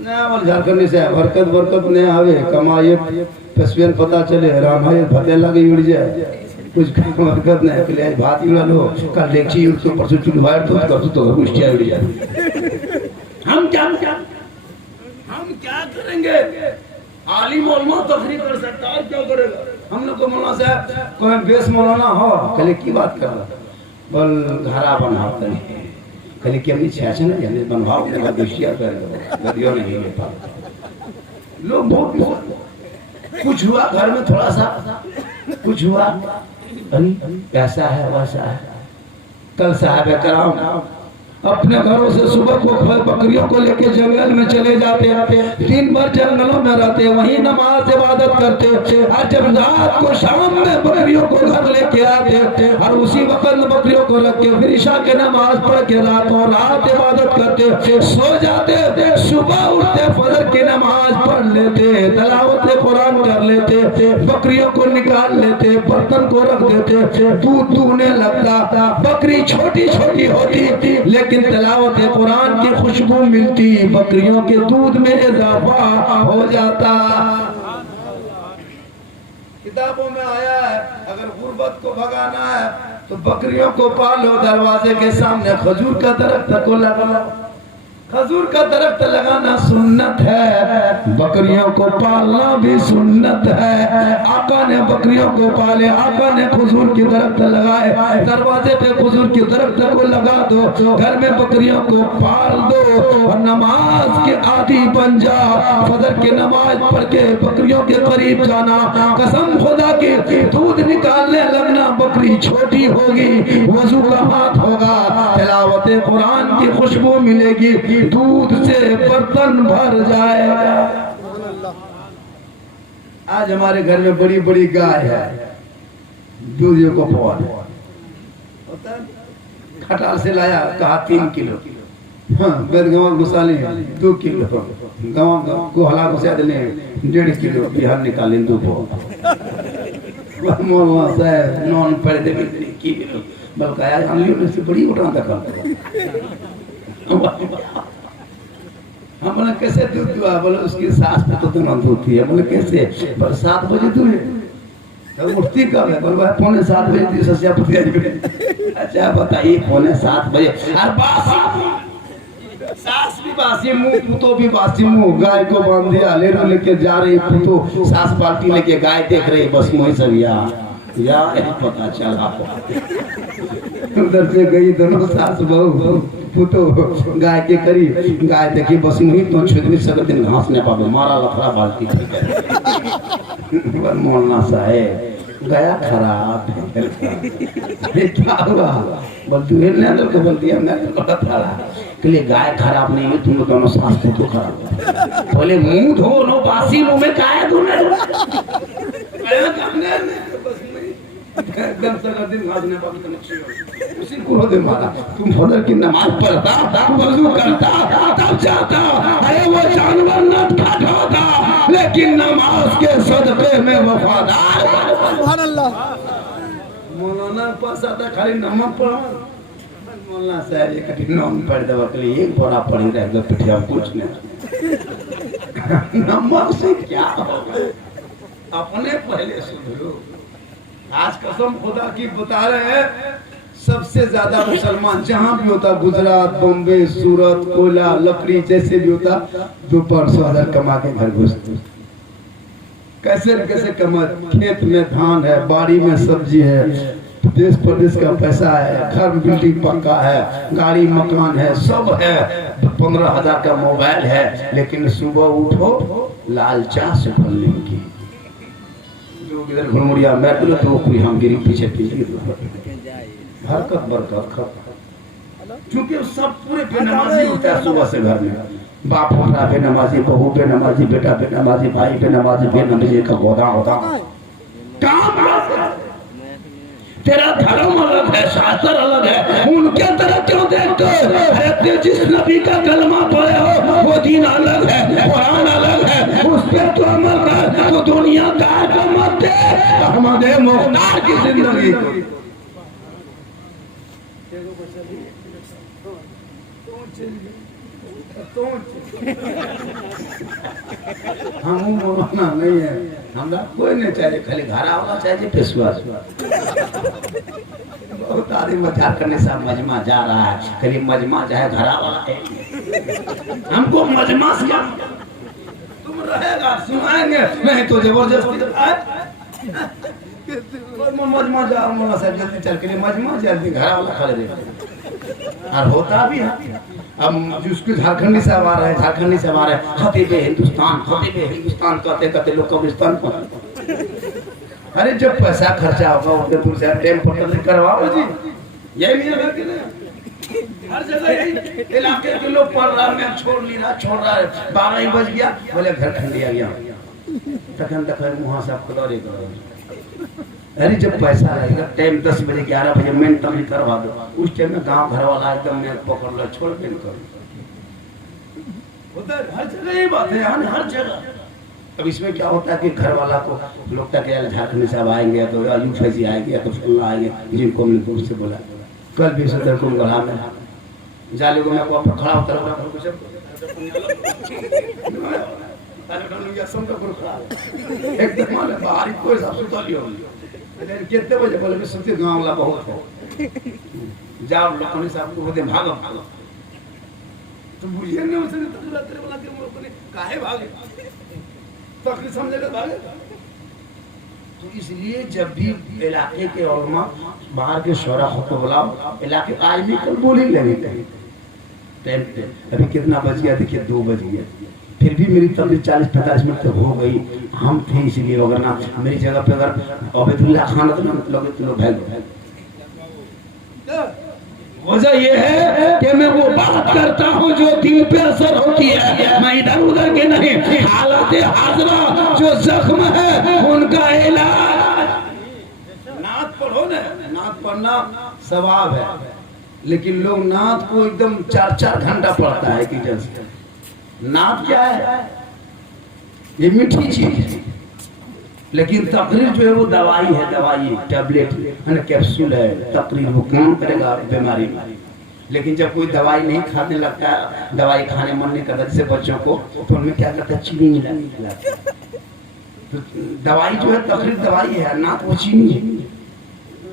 ना। झारखंडी साहब हरकत बरकत नहीं आवे, कमाए पेशवेन पता चले, रामायण भते लगे उड़ जाए, कुछ हरकत नहीं पहले भात उड़ा लो, कल देखी तो परसों चुलवाड़ तो कुछ उड़ जाए। हम क्या करेंगे? आलिम उलमा तकरीर कर सकता है, क्या करेगा? हम लोग को मौलाना साहब कोई बेस मौलाना हो कले की बात कर रहा बोल घरा बनाते नहीं कले कि हमने छाछे ना यानी बनवाओ का दुशिया कर गदियो नहीं ले पा लोग बहुत कुछ हुआ घर में थोड़ा सा कुछ हुआ ऐसा है वैसा है। कल साहब कराम अपने घरों से सुबह को बकरियों को लेके जंगल में चले जाते हैं, दिन भर जंगलों में रहते हैं, वहीं नमाज इबादत करते हैं। और जब रात को शाम में बकरियों को घर लेके आते और उसी वक्त बकरियों को रख के फिर ईशा के नमाज पढ़ के रातों रात इबादत करते, सो जाते, सुबह उठते फजर की नमाज पढ़ लेते, तलावत कुरान कर लेते, बकरियों को निकाल लेते, बर्तन को रख देते, दूध दूहने लगता। बकरी छोटी छोटी होती लेकिन तलावत कुरान की खुशबू मिलती, बकरियों के दूध में इजाफा हो जाता। किताबों में आया है अगर गुर्बत को भगाना है तो बकरियों को पालो, दरवाजे के सामने खजूर का दरख्त को लगा। खजूर का दरख्त लगाना सुन्नत है, बकरियों को पालना भी सुन्नत है। आका ने बकरियों को पाले, आका ने खजूर की दरख्त लगाए, दरवाजे पे खजूर की दरख्त को लगा दो, घर में बकरियों को पाल दो और नमाज के आदी बन जा। फजर की नमाज पढ़ के बकरियों के करीब जाना, कसम खुदा की दूध निकालने लगना, बकरी छोटी होगी, वजू का हाथ होगा, तिलावत कुरान की खुशबू मिलेगी, दूध से बर्तन भर जाएगा। आज हमारे घर में बड़ी बड़ी गाय है, दूध को पवा खटाल से लाया, कहा 3 किलो, हाँ बेदगांव घुसाली 2 किलो, गाँव को हला घुसा देने 1.5 किलो, बिहार निकाले 2 मौलाना साहब नॉन पढ़ दे किलो बल्कि आज हम से बड़ी उठा तक हम बोले कैसे दूध दुआ? बोले उसकी सास पे तो तुरंत होती है। बोले कैसे? पर 7 बजे दूध उठती कब है? बोल भाई 6:45 सस्या पुतिया जी। अच्छा बताइए 6:45 और बासी सास भी बासी मुंह पुतो भी बासी मुंह गाय को बांध दिया ले लेके जा रही पुतो सास पार्टी लेके गाय देख रही बस मोही सब या पता चला उधर से गई दोनों सास बहू पुतो गाय के करी गाय देखी बस मुही तो छुदरी सगर दिन घास ने पावे मारा लफड़ा बाल्टी ठीक है मोलना साहेब गया खराब है क्या हुआ बोल तू ने अंदर को बोल दिया मैं तो था के लिए गाय खराब नहीं है तुम दोनों सास तो खराब बोले मुंह धो नो बासी मुंह में गाय धोने एकदम सगर दिन घासने पावे उसी को दे मारा तुम फजर की नमाज पढ़ता वजू करता तब जाता अरे वो जानवर न खाता लेकिन नमाज के सदक़े में वफादार सुभान अल्लाह मौलाना पास आता खाली नमाज पढ़ा मौलाना साहब ये कठिन नाम पढ़ दे बकली एक बड़ा पढ़ी रह गया पिठिया कुछ नहीं नमाज से क्या होगा अपने पहले सुधरो आज कसम खुदा की बता रहे हैं सबसे ज्यादा मुसलमान जहां भी होता गुजरात बॉम्बे सूरत कोयला लकड़ी जैसे भी होता 200,000 कमा के घर घुसते कैसे न कैसे कमा खेत में धान है बाड़ी में सब्जी है देश प्रदेश का पैसा है घर बिल्डिंग पक्का है गाड़ी मकान है सब है 15,000 का मोबाइल है लेकिन सुबह उठो लाल चाय से खोलने की इधर घुड़मुड़िया बैठ लो तो कोई हम गिरी पीछे हरकत बरकत खत क्योंकि सब पूरे बेनमाजी होता है सुबह से घर में बाप होता बेनमाजी बहू बेनमाजी बेटा बेनमाजी भाई बेनमाजी बेनमाजी का गोदा होता काम तेरा धर्म अलग है शास्त्र अलग है उनके तरह क्यों देखते हो जिस नबी का कलमा पढ़े हो वो दीन अलग है कुरान अलग है उस पे तो अमल कर तो दुनिया का मत दे हमारे मुख्तार की जिंदगी हम मौलाना नहीं है हमरा कोई नहीं चाहिए खाली घर आना चाहिए पेशवा बहुत आदमी मजाक करने से मजमा जा रहा है खाली मजमा चाहे घरा वाला है हमको मजमा से क्या तुम रहेगा सुनाएंगे नहीं तो जबरदस्ती मजमा जा मौलाना साहब जल्दी चल के लिए मजमा जल्दी घरा वाला खड़े रहे और होता भी है अब जिसके झारखंडी से आ रहा है झारखंडी से आ रहा है खतीबे हिंदुस्तान कहते कहते लोग कब्रिस्तान अरे जब पैसा खर्चा होगा उनके तुमसे टाइम पर करवाओ जी यही नहीं है कि हर जगह यही इलाके के लोग पढ़ रहा मैं छोड़ रहा है 12 बज गया बोले घर खंडी आ गया तखन तक वहां से आपको दौरे करो अरे जब पैसा रहेगा टाइम 10 बजे 11 बजे मेंटली करवा दो उस टाइम में गांव घर वाला एकदम मैं पकड़ लो छोड़ के करो उधर हर जगह ये बात है हर जगह अब इसमें क्या होता है कि घर वाला को लोग तक झारखंड से आएंगे तो यूं फैजी आएंगे तो फुल्ला आएंगे जिनको हमने से बोला कल भी सदर को गला में जाले को मैं को खड़ा होता रहा एकदम माले बाहर कोई सब सुता लियो कितने बजे बोले मैं सुनते गांव वाला बहुत है जाओ लोगों ने साहब को बोलते भागो तो बुझिए नहीं उसने तो बुला तेरे वाला के लोगों ने काहे भागे तकलीफ समझेगा भागे तो इसलिए जब भी इलाके के उलमा बाहर के शोरा को बुलाओ इलाके आज भी कल बोल ही लगे टाइम पे अभी कितना बज गया देखिए 2 बज गया फिर भी मेरी तकलीफ 40-45 मिनट तक हो गई हम थे इसलिए अगर ना मेरी जगह पे अगर अबेदुल्ला खान तो लोग भाग वजह ये है कि मैं वो बात करता हूँ जो दिल पे असर होती है मैं इधर उधर के नहीं हालत हाजरा जो जख्म है उनका इलाज नात पढ़ो ना नात पढ़ना सवाब है लेकिन लोग नात को एकदम 4-4 घंटा पढ़ता है कि जैसे नात क्या है ये मीठी चीज है लेकिन तकरीर जो है वो दवाई है दवाई टैबलेट है कैप्सूल है तकरीर वो काम करेगा बीमारी में लेकिन जब कोई दवाई नहीं खाने लगता दवाई खाने मन नहीं करता जैसे बच्चों को तो उनमें क्या करता है चीनी मिलाते तो दवाई जो है तकलीफ दवाई है, नात वो चीनी है।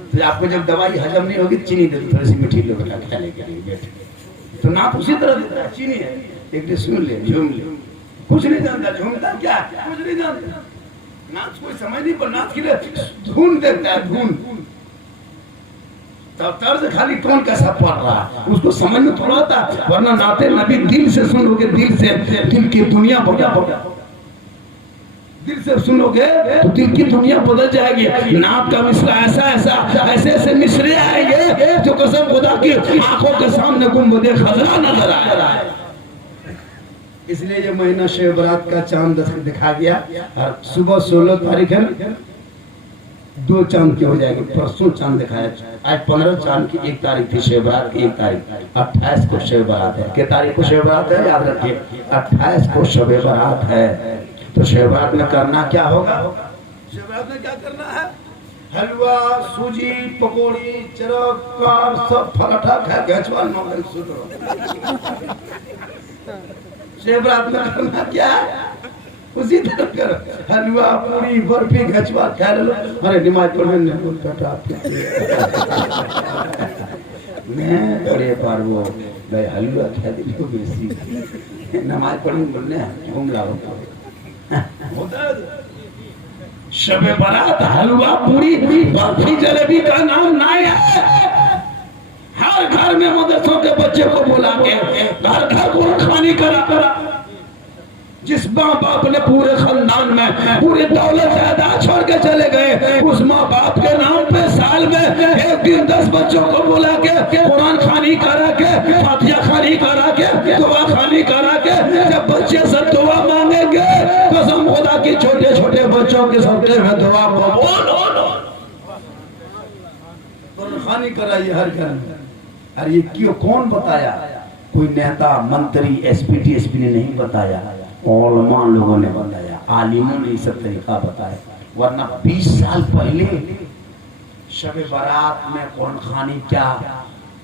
तो आपको जब दवाई हजम नहीं होगी चीनी दे दो, थोड़ी सी मीठी लो बेटा, खा ले बैठे। तो नात उसी तरह देता है, चीनी है। एक दिन सुन ले, झूम ले, कुछ नहीं जानता, झूमता क्या कुछ नहीं जानता, नाच कोई समझ नहीं, पर नाच के लिए धुन देता है, धुन। तब तर्ज खाली टोन कैसा पड़ रहा है उसको समझ में थोड़ा आता, वरना नाते नबी दिल से सुनोगे, दिल से, दिल की दुनिया बदल, दिल से सुनोगे तो दिल की दुनिया बदल जाएगी। नात का मिसरा ऐसा ऐसा ऐसे ऐसे मिसरे आएंगे जो कसम खुदा की आंखों के सामने गुंबदे खजरा नजर आए। इसलिए ये महीना शब बरात का चांद दिखा गया, और सुबह 16 तारीख है, 2 चांद के हो जाएंगे। परसों चांद दिखाया, आज 15 चांद की 1 तारीख थी शब बरात की, 1 तारीख 28 को शब बरात है। क्या तारीख को शब बरात है याद रखिए, 28 को शब बरात है। तो शब बरात में करना क्या होगा, शब बरात में क्या करना है, हलवा, सूजी, पकौड़ी, चरक, सब फलाठा खा गचवाल मगन सुनो। शब बरात में करना क्या है, उसी तरह करो, हलवा, पूरी, बर्फी, गचवा खा लो। अरे नमाज पढ़ने ने बोल बेटा मैं बड़े बार वो भाई हलवा खा दिलो बेसी, नमाज पढ़ने बोलने घूम लाओ शब बरात हलवा, पूरी, बर्फी, जलेबी का नाम ना है। हर घर में मदरसों के बच्चे को बुला के घर घर को खानी करा। जिस माँ बाप ने पूरे खानदान में पूरी दौलत जायदाद छोड़ के चले गए, उस माँ बाप के नाम पे साल में एक दिन 10 बच्चों को बुला के कुरान खानी करा के, फातिहा खानी करा के, दुआ खानी करा के, जब बच्चे सब दुआ मांगेंगे कसम खुदा की छोटे छोटे बच्चों के सबके में दुआ कबूल हो। कुरान खानी कराइए हर घर में। अरे ये क्यों, कौन बताया, कोई नेता, मंत्री, एसपी, डीएसपी ने नहीं बताया, उलमा लोगों ने बताया, आलिमों ने सब तरीका बताया। वरना 20 साल पहले शब बारात में कौन खानी क्या,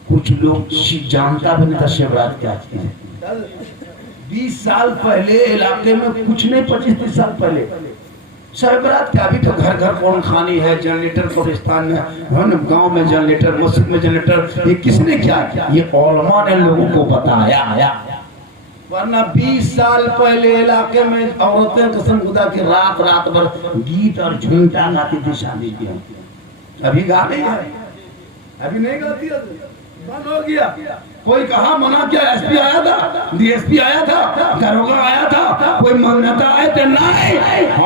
कुछ लोग जानता भी नहीं था शब बारात क्या चीज है। 20 साल पहले इलाके में कुछ नहीं, 25-30 साल पहले शब बारात क्या, अभी तो घर घर कौन खानी है, जनरेटर कब्रिस्तान में है ना, गांव में जनरेटर, मस्जिद में जनरेटर, ये किसने क्या किया, ये उलमा ने लोगों को बताया। वरना 20 साल पहले इलाके में औरतें कसम खुदा की रात रात भर गीत और झुमटा गाती थी शादी की। अभी गा रही है, अभी नहीं गाती है, बंद हो गया। कोई कहा मना किया, एसपी आया था, डीएसपी आया था, दरोगा आया था, कोई मान्यता आए थे, नहीं।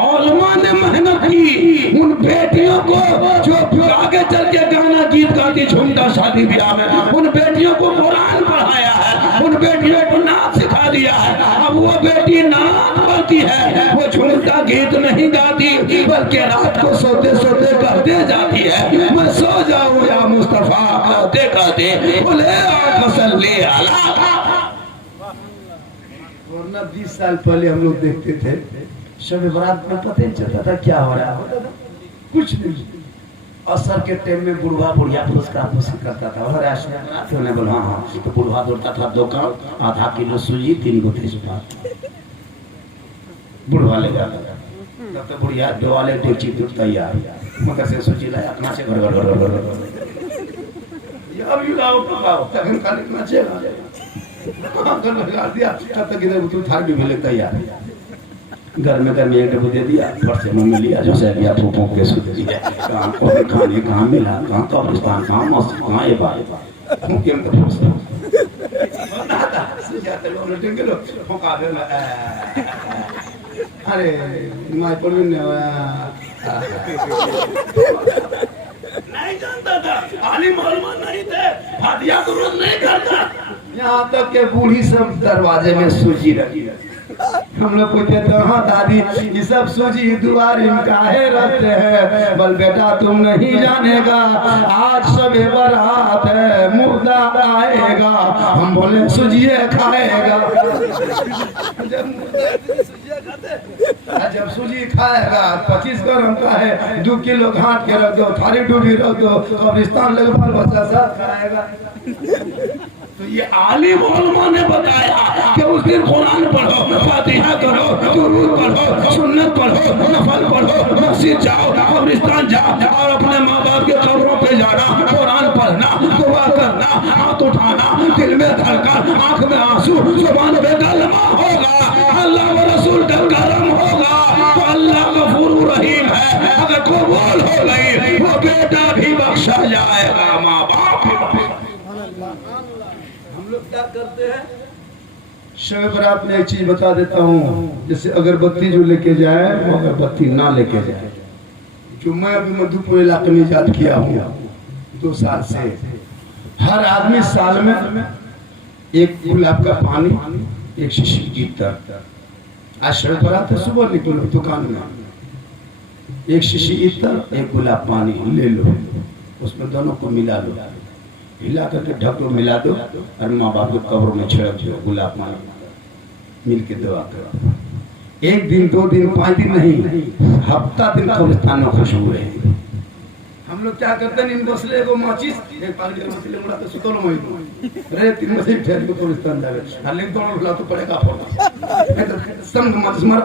उलमा ने मेहनत की उन बेटियों को जो आगे चल के गाना गीत गाती झुमटा शादी ब्याह में, उन बेटियों को कुरान पढ़ाया है, उन बेटियों को नाच सिखा दिया है। अब वो बेटी नाच गाती है, वो झुमटा गीत नहीं गाती, बल्कि रात को सोते सोते कहते जाती है, मैं सो जाऊं या मुस्तफा, कहते कहते बोले वरना 20 साल पहले हम लोग देखते थे शब बरात में पता नहीं चलता था क्या हो रहा है, कुछ नहीं। असर के टाइम में बुढ़वा बुढ़िया पुरस्कार घोषित करता था, और बोला हाँ, तो बुढ़वा दौड़ता था दुकान, आधा किलो सूजी, 3 गो तेजपात, बुढ़वा ले जाता था। तब तो बुढ़िया दो वाले डेची दूध तैयार, मगर से सूजी लाया अपना से घर घर अभी लाओ पकाओ तक खाली नाचेगा, लगा दिया तब तक इधर तू थाली भी लेता यार, घर में एक डब्बू दे दिया, फट से मुंह में लिया, जो से लिया फूफो के सुध दिया, कहां को खाने कहां मिला, कहां कब्रिस्तान, कहां मस्जिद, कहां ये बात मुंह में तो पूछता बनाता सुजाते लोग लटेंगे लो फुका दे। अरे माय पड़ने नहीं जानता था, आलिम उलमा नहीं थे, फातिहा को रोज नहीं करता। यहाँ तक के बूढ़ी सब दरवाजे में सूजी रखी, हम लोग पूछते तो हाँ दादी ये सब सूजी दुआरे काहे रखते हैं, बल बेटा तुम नहीं जानेगा, आज शब बरात है, मुर्दा आएगा, हम बोले सूजिए खाएगा। जब सूजी खाएगा 25 ग्राम का है, 2 किलो घाट के रख दो, थाली डूबी रख दो, कब्रिस्तान लगभग बच्चा सब खाएगा। तो ये आलिम उलमा ने बताया कि उस दिन कुरान पढ़ो, फातिहा करो, दुरूद पढ़ो, सुन्नत पढ़ो, नफल पढ़ो, मस्जिद जाओ, कब्रिस्तान जाओ और अपने माँ बाप के कब्रों पे जाना, कुरान पढ़ना, दुआ करना, हाथ उठाना, दिल में धड़कन, आंख में आंसू, जुबान पे कलमा होगा, अल्लाह व रसूल का करम होगा तो अल्लाह गफूर रहीम है। अगर कबूल हो गई वो बेटा भी बख्शा जाएगा, माँ बाप भी बख्शा। हम लोग क्या करते हैं? शब बरात में एक चीज बता देता हूँ, जैसे अगरबत्ती जो लेके जाए वो अगरबत्ती ना लेके जाए। जो मैं अभी मधुपुर इलाके में याद किया हूँ 2 साल से, हर आदमी साल में एक गुलाब का पानी, एक शीशी की इत्तर, आज शब बरात है, सुबह निकलो दुकान में, एक शीशी इत्तर, एक गुलाब पानी ले लो, उसमें दोनों को मिला लो, हिला करके ढक दो, मिला दो और माँ बाप के कब्र में छिड़क दो गुलाब पानी, मिल के दुआ करो। 1 दिन 2 दिन 5 दिन नहीं, हफ्ता दिन कब्रिस्तान में खुशबू रहेगी। हम लोग क्या करते हैं, इन बसले को माचिस एक पानी के मछली उड़ाते सुतलो मोई रे 3 बजे ठहर के कब्रिस्तान जावे, हर लेकिन तो उठला तो पड़ेगा फोड़ा नहीं तो संग माचिस मार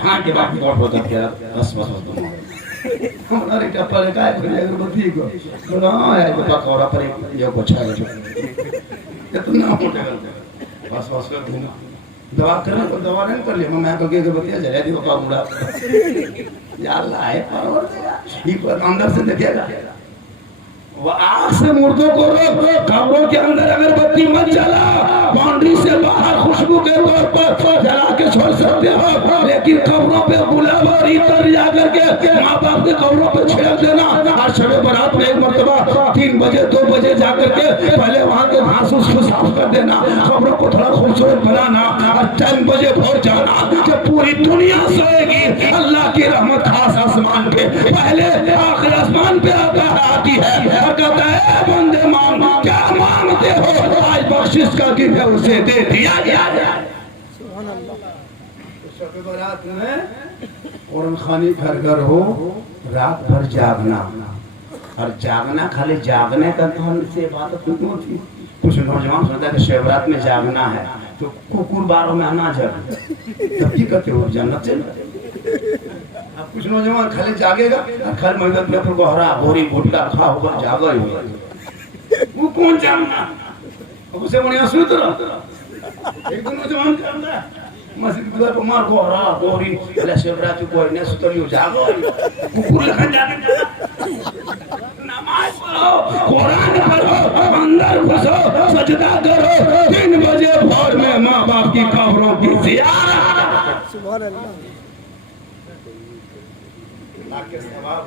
ढांक के बाकी और हो जाते यार, बस तो हमारे क्या पड़ेगा है फिर अगरबत्ती को तो हां यार को पकौड़ा पर ये को छा इतना मोटा बस बस कर दूंगा, दवा करना तो दवा नहीं कर लिया, मैं कह के अगरबत्ती जला दी वो का मुड़ा या अल्लाह है परवर ये पर अंदर से देखेगा, वो आँख से मुर्दों को रोक, कब्रों के अंदर अगरबत्ती मत जला, बाउंड्री से बाहर खुशबू के तौर पर जला के छोड़ सकते हो, लेकिन कब्रों पे गुलाब और इत्र जाकर के माँ बाप के कब्रों पे छिड़क देना। और शब बरात में एक मरतबा 3 बजे 2 बजे जाकर के पहले वहाँ के घास उसको साफ कर देना, कब्रों को थोड़ा खूबसूरत बनाना और 3 बजे भोर जाना, जब पूरी दुनिया सोएगी अल्लाह की रहमत खास आसमान पे पहले आखिर आसमान पे आती है, कहता है बंदे मांग क्या मांगते हो, आज बख्शिश का गिफ्ट है उसे दे दिया गया। सुभान अल्लाह। शब बरात में और खानी घर घर हो, रात भर जागना, और जागना खाली जागने का धन से बात नहीं होती। कुछ नौजवान सोचता है कि शब बरात में जागना है तो कुकुर बारों में आना जग तब की करते हो जन्नत चले। अब कुछ नौजवान खाली जागेगा और खाली मदद में फिर गोहरा गोरी गुटका खा होगा जागा ही होगा, वो कौन जागना, अब उसे बढ़िया सूत रहा एक नौजवान करता है मस्जिद गुजर पर मार गोहरा गोरी अल्लाह शिवरात को कोई ने सुतलियो जागो कुकुर लखन जाके नमाज पढ़ो, कुरान पढ़ो, अंदर घुसो, सजदा करो, 3 बजे भोर में माँ बाप की कब्रों की ज़ियारत, सुभान अल्लाह के सवाब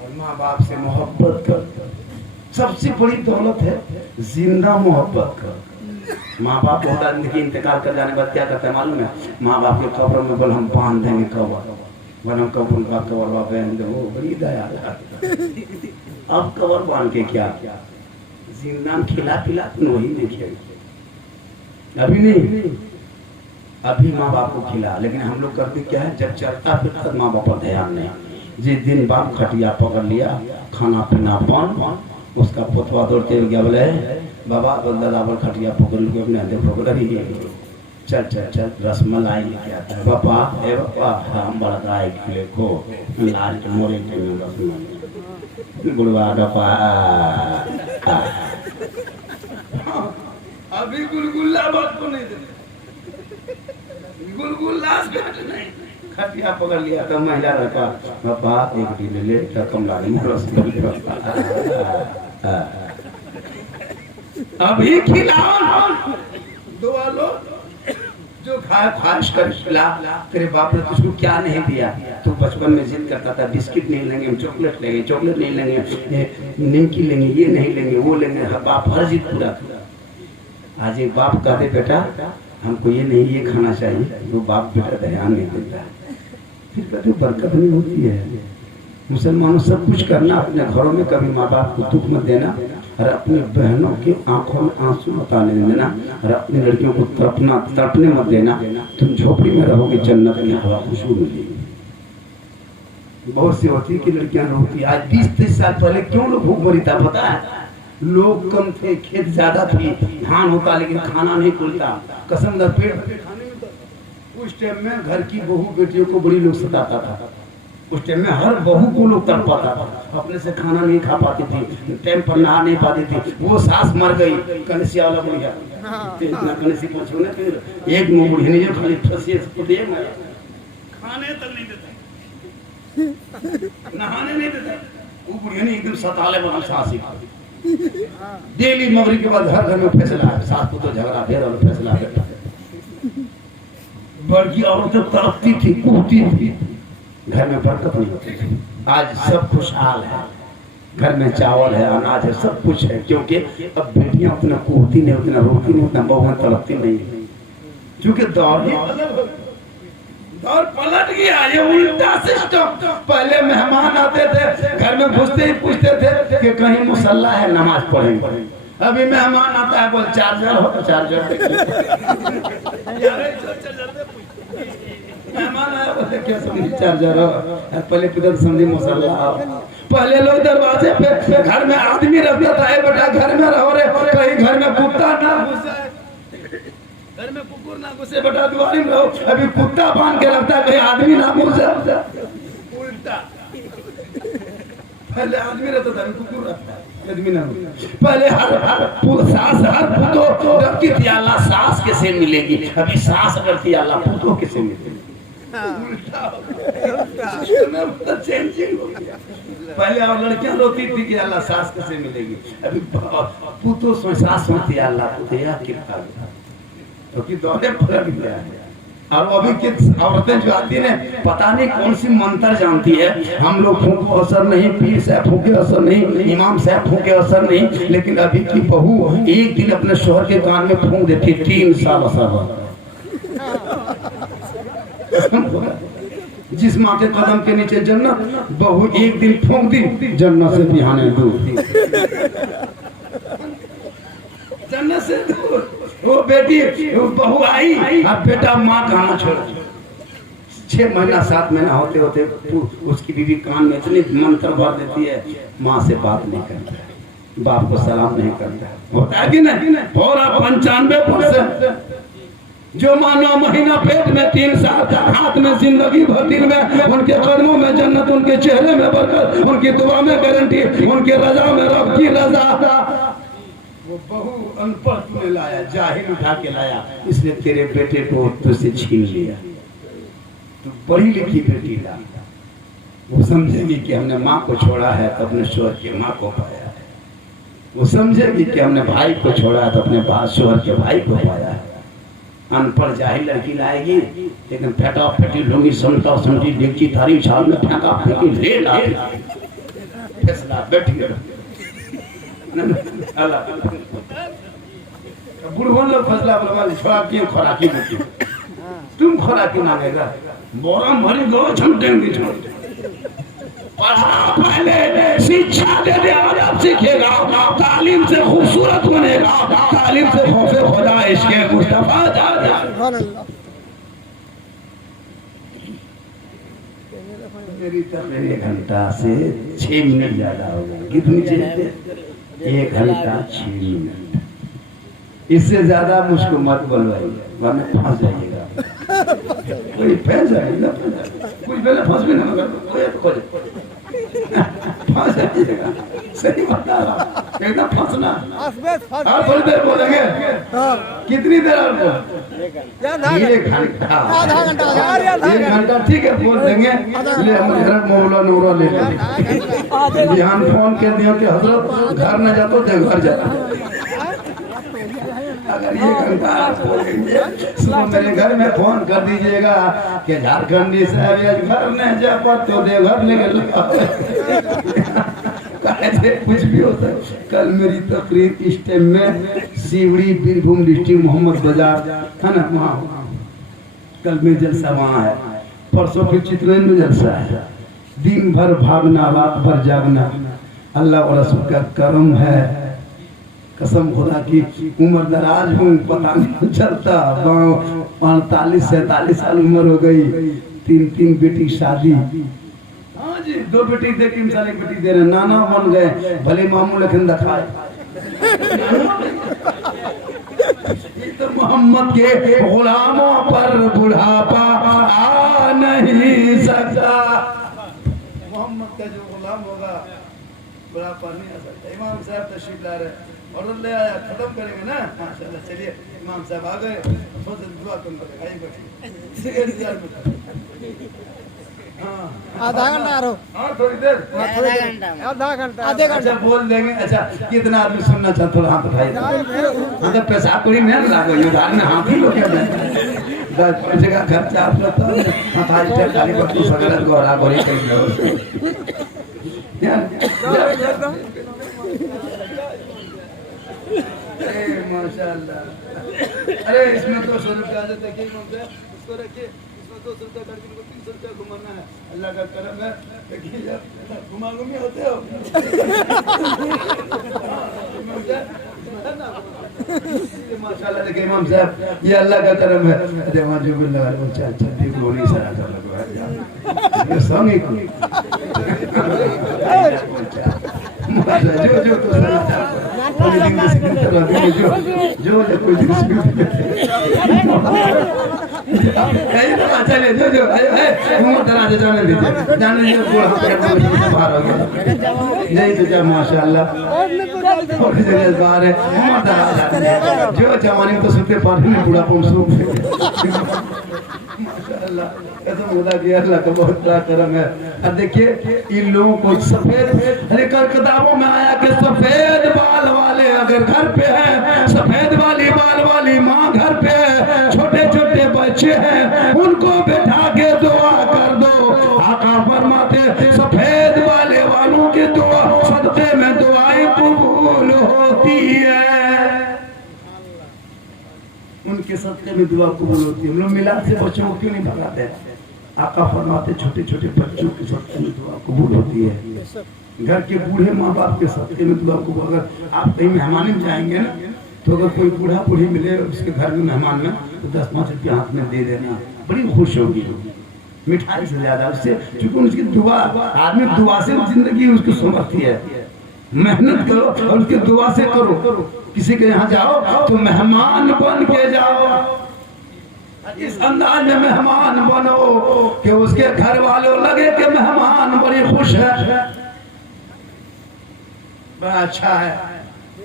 और माँ बाप से मोहब्बत कर। सबसे बड़ी दौलत है जिंदा मोहब्बत कर। माँ बाप होता जिंदगी इंतकाल कर जाने के बाद क्या करते हैं मालूम है, माँ बाप के कब्र में बोल हम बांध देंगे कवर, बोल हम कब्र का कवर बांध देंगे, वो बड़ी दया। अब कवर बांध के क्या जिंदा खिला पिला वही नहीं खिलाएंगे, अभी नहीं, अभी माँ बाप को खिला। लेकिन हम लोग करते क्या है, जब चलता फिरता माँ बाप पर ध्यान नहीं, जिस दिन बाप खटिया पकड़ लिया खाना पीना बंद, उसका पोतवा दौड़ते हुए क्या बोले बाबा दादा पर खटिया पकड़ लिया अपने देखो चल चल चल रसमलाई लेके आता है पापा, ए पापा हम बड़ा गाय खिले को लाल के मोरे के रसमलाई गुड़वा डपा अभी गुलगुल्ला बात को नहीं देते, गुलगुल्ला नहीं खटिया पकड़ लिया तो महिला रखा पापा एक ढीले ले रकम लाने अभी खिलाओ दुआ लो, जो खाए ख्वाहिश कर खिला। तेरे बाप ने तुझको क्या नहीं दिया, तू बचपन में जिद करता था बिस्किट नहीं लेंगे, चॉकलेट लेंगे, चॉकलेट नहीं लेंगे, निमकी लेंगे, ये नहीं लेंगे, वो लेंगे, बाप हर जिद पूरा किया। आज एक बाप कहते बेटा हमको ये नहीं ये खाना चाहिए, वो बाप बेटा ध्यान नहीं देता, फिर कहते बरकत नहीं होती है। मुसलमानों सब कुछ करना, अपने घरों में कभी माँ बाप को दुख मत देना, और अपनी बहनों की आंखों में आंसू मत आने देना, और अपनी लड़कियों को तड़पने मत देना। तुम झोपड़ी में रहोगे, जन्नत की हवा खुशबू मिलेगी। बहुत सी होती कि लड़कियां रोती, आज 20-30 साल पहले क्यों लोग भूख मरी था पता है, लोग कम थे, खेत ज्यादा थी, धान होता लेकिन खाना नहीं खुलता, कसम ना पेट भर के खाने नहीं होता। उस टाइम में घर की बहू बेटियों को बड़ी लोग सताता था। उस टाइम में हर बहू को लोग तड़पाता था, अपने से खाना नहीं खा पाती थी, टाइम पर नहा नहीं पाती थी। वो सास मर गई, कनसिया वाला बुढ़िया इतना कनसी पहुंचो ना, फिर एक मुंह बुढ़िया नहीं खाली फंसी खाने तक नहीं देता, नहाने नहीं देता। वो बुढ़िया ने एकदम सताले बना सास ही डेली मगरिब के बाद हर घर में फैसला है, सास को तो झगड़ा फिर और फैसला बेटा। बड़की औरतें तड़पती थी, कूदती थी, घर में बरकत नहीं होती थी। आज सब खुशहाल है, घर में चावल है, अनाज है, सब कुछ है, क्योंकि अब बेटियां उतना कूदती नहीं, उतना रोती नहीं, उतना बहुएं तड़पती नहीं, क्योंकि दौर ही दौर पलट गया। ये उल्टा सिस्टम। पहले मेहमान आते थे, घर में घुसते ही पूछते थे कि कहीं मुसल्ला है, नमाज पढ़ेंगे। अभी मेहमान आता है, बोल चार्जर हो तो चार्जर मेहमान आया बोले क्या समझी चार्जर हो, पहले पिता समझी मुसल्ला। पहले लोग दरवाजे पे घर में आदमी रखता था, बेटा घर में रहो रे, कहीं घर में कुत्ता ना घुसे, घर में कुकुर ना घुसे, बेटा द्वारी में रहो। अभी कुत्ता बांध के रखता है, कहीं आदमी ना घुसे, उल्टा। पहले आदमी रहता था, अभी कुकुर रहता है, आदमी ना घुसे। पहले हर सास हर पुतो रखती थी, अल्लाह सास कैसे मिलेगी, अभी सास करती अल्लाह पुतो कैसे मिलेगी, उल्टा चेंजिंग हो गया। पहले और लड़कियां रोती थी कि अल्लाह सास कैसे मिलेगी, अभी पुतो सास सोचती है अल्लाह पुतिया कितना, क्योंकि दौरे पलट गया है। और अभी की औरतें जो आती है पता नहीं कौन सी मंत्र जानती है। हम लोग फूंको असर नहीं, पीर साहब फूंके असर नहीं, इमाम साहब फूंके असर नहीं, लेकिन अभी की बहू एक दिन अपने शोहर के कान में फूंक देती, 3 साल असर। जिस माँ के कदम के नीचे जन्नत, बहू एक दिन फूंक दी, जन्नत से बिहाने दूर, जन्नत से दूर। वो बेटी वो बहू आई, अब बेटा माँ कहाँ छोड़। 6 महीना 7 महीना होते होते उसकी बीवी कान में इतनी मंत्र भर देती है, माँ से बात नहीं करता, बाप को सलाम नहीं करता, होता है कि नहीं? पूरा 95% जो माँ 9 महीना पेट में, 3 साल हाथ में जिंदगी भर, दिन में उनके कदमों में जन्नत, उनके चेहरे में बरकत, उनकी दुआ में गारंटी, उनके रजा में रब की रजा। वो बहू अनपढ़ तूने लाया, जाहिल उठा के लाया, इसलिए तेरे बेटे को तुझसे छीन लिया। तू पढ़ी लिखी बेटी ला, वो समझेगी कि हमने माँ को छोड़ा है तो अपने शोहर के माँ को पाया है। वो समझेगी कि हमने भाई को छोड़ा है तो अपने शोहर के भाई को पाया है। अनपढ़ जाहिल लड़की लाएगी, लेकिन फेंटा फेंटी लूंगी, समता समझी, देखी थारी छाल में फेंका फेंकी ले ला फैसला बैठी बुढ़वन लोग फैसला बोला छोड़ा क्यों खोराकी बेटी, तुम खोराकी मांगेगा, बोरा मरी गो हम देंगे। पढ़ा पहले शिक्षा दे दे, आदब सीखेगा, तालीम से खूबसूरत बनेगा, तालीम से खौफे खुदा इश्क़े मुस्तफा जाएगा। मेरी तकरीर 1 घंटा से 6 मिनट ज्यादा हो गया। कितनी चीजें? 1 घंटा 6 मिनट, इससे ज्यादा मुझको मत बोलवाइए, वरना फंस जाइएगा। कोई फंस जाएगा, कुछ पहले फंस भी ना फंस जाइएगा। सही बता रहा, एकदम फंसना। और थोड़ी देर बोलेंगे, कितनी देर और बोल? 1 घंटा, 1 घंटा ठीक है बोल देंगे। ले हजरत मौला नूरा ले ध्यान फोन के दिया कि हजरत घर न जातो तो घर जाता। अगर 1 घंटा बोलेंगे, सुबह मेरे घर में फोन कर दीजिएगा कि झारखंडी साहब घर न जा पाते देवघर लेके कुछ भी होता है। कल मेरी तकरीर इस टाइम में सीवड़ी बीरभूम डिस्ट्रिक्ट मोहम्मद बाजार है ना, वहाँ कल में जलसा वहाँ है, परसों फिर चित्रन में जलसा है। दिन भर भागना, रात भर जागना, अल्लाह और रसूल का करम है। कसम खुदा की उम्र दराज हूँ, पता नहीं चलता। 45-47 साल उम्र हो गई, 3 बेटी शादी। हाँ जी, 2 बेटी दे 3 साल, 1 बेटी दे रहे, नाना बन गए, भले मामू लेकिन दिखाए तो मोहम्मद के गुलामों पर बुढ़ापा आ नहीं सकता। मोहम्मद का जो गुलाम होगा बुढ़ापा नहीं आ सकता। इमाम साहब तशरीफ ला रहे और ले आया, खत्म करेंगे ना माशाल्लाह। चलिए इमाम साहब आ गए, दुआ तुम करेंगे। आधा घंटा रो, हाँ थोड़ी देर, आधे घंटा अच्छा बोल देंगे। अच्छा कितना आदमी सुनना चाहते हो हाथ उठाइए। मतलब पैसा कोई नहीं लागो, उधार में हाथ ही लोग 10 पैसे का खर्चा आप लोग तो हमारी सरकारी बच्चों सगला गोरा गोरी कर दो यार। माशाल्लाह। अरे इसमें 200 रुपया देखिए, इसको रखिए, इसमें 200 रुपया करके 300 रुपया घुमाना है। अल्लाह का करम है। देखिए जब घुमा घूमी होते हो माशाल्लाह। देखिए इमाम साहब ये अल्लाह का करम है। अरे वहाँ जो भी लगा वो चार छत्ती गोली सारा कर लगा ये सॉन्ग ही कोई जो जो तो जो कोई चले जो जो जाने दीजिए, जाने दीजिए। बाहर हो गया यही तो जब माशाल्लाह बाहर है जो जमाने तो सुनते पानी में पूरा पंसू माशाल्लाह। कसम खुदा की अल्लाह का बहुत बड़ा करम है। अब देखिए इन लोगों को सफेद, अरे किताबों में आया कि सफेद बाल वाले अगर घर पे हैं, सफेद वाली बाल वाली माँ घर पे है, छोटे छोटे बच्चे हैं, उनको बैठा के दुआ कर दो। आका फरमाते सफेद वाले वालों की दुआ सदके में दुआएं कबूल होती है, उनके सदके में दुआ कबूल होती है। हम लोग मिलाद से बच्चों को क्यों नहीं भगाते? आका फरमाते छोटे छोटे बच्चों के सदके में दुआ कबूल होती है। घर के बूढ़े माँ बाप के सदके में दुआ कबूल। अगर आप कहीं मेहमानी में जाएंगे ना तो अगर कोई बूढ़ा बूढ़ी मिले उसके घर में मेहमान में तो 10-5 रुपया हाथ में दे देना, बड़ी खुश होगी मिठाई से ज्यादा उससे, क्योंकि उसकी दुआ, आदमी दुआ से जिंदगी उसको समझती है। मेहनत करो और उसकी दुआ से करो। किसी के यहाँ जाओ तो मेहमान बन के जाओ, इस अंदाज में मेहमान बनो कि उसके घर वालों लगे कि मेहमान बड़ी खुश है। बड़ा अच्छा है,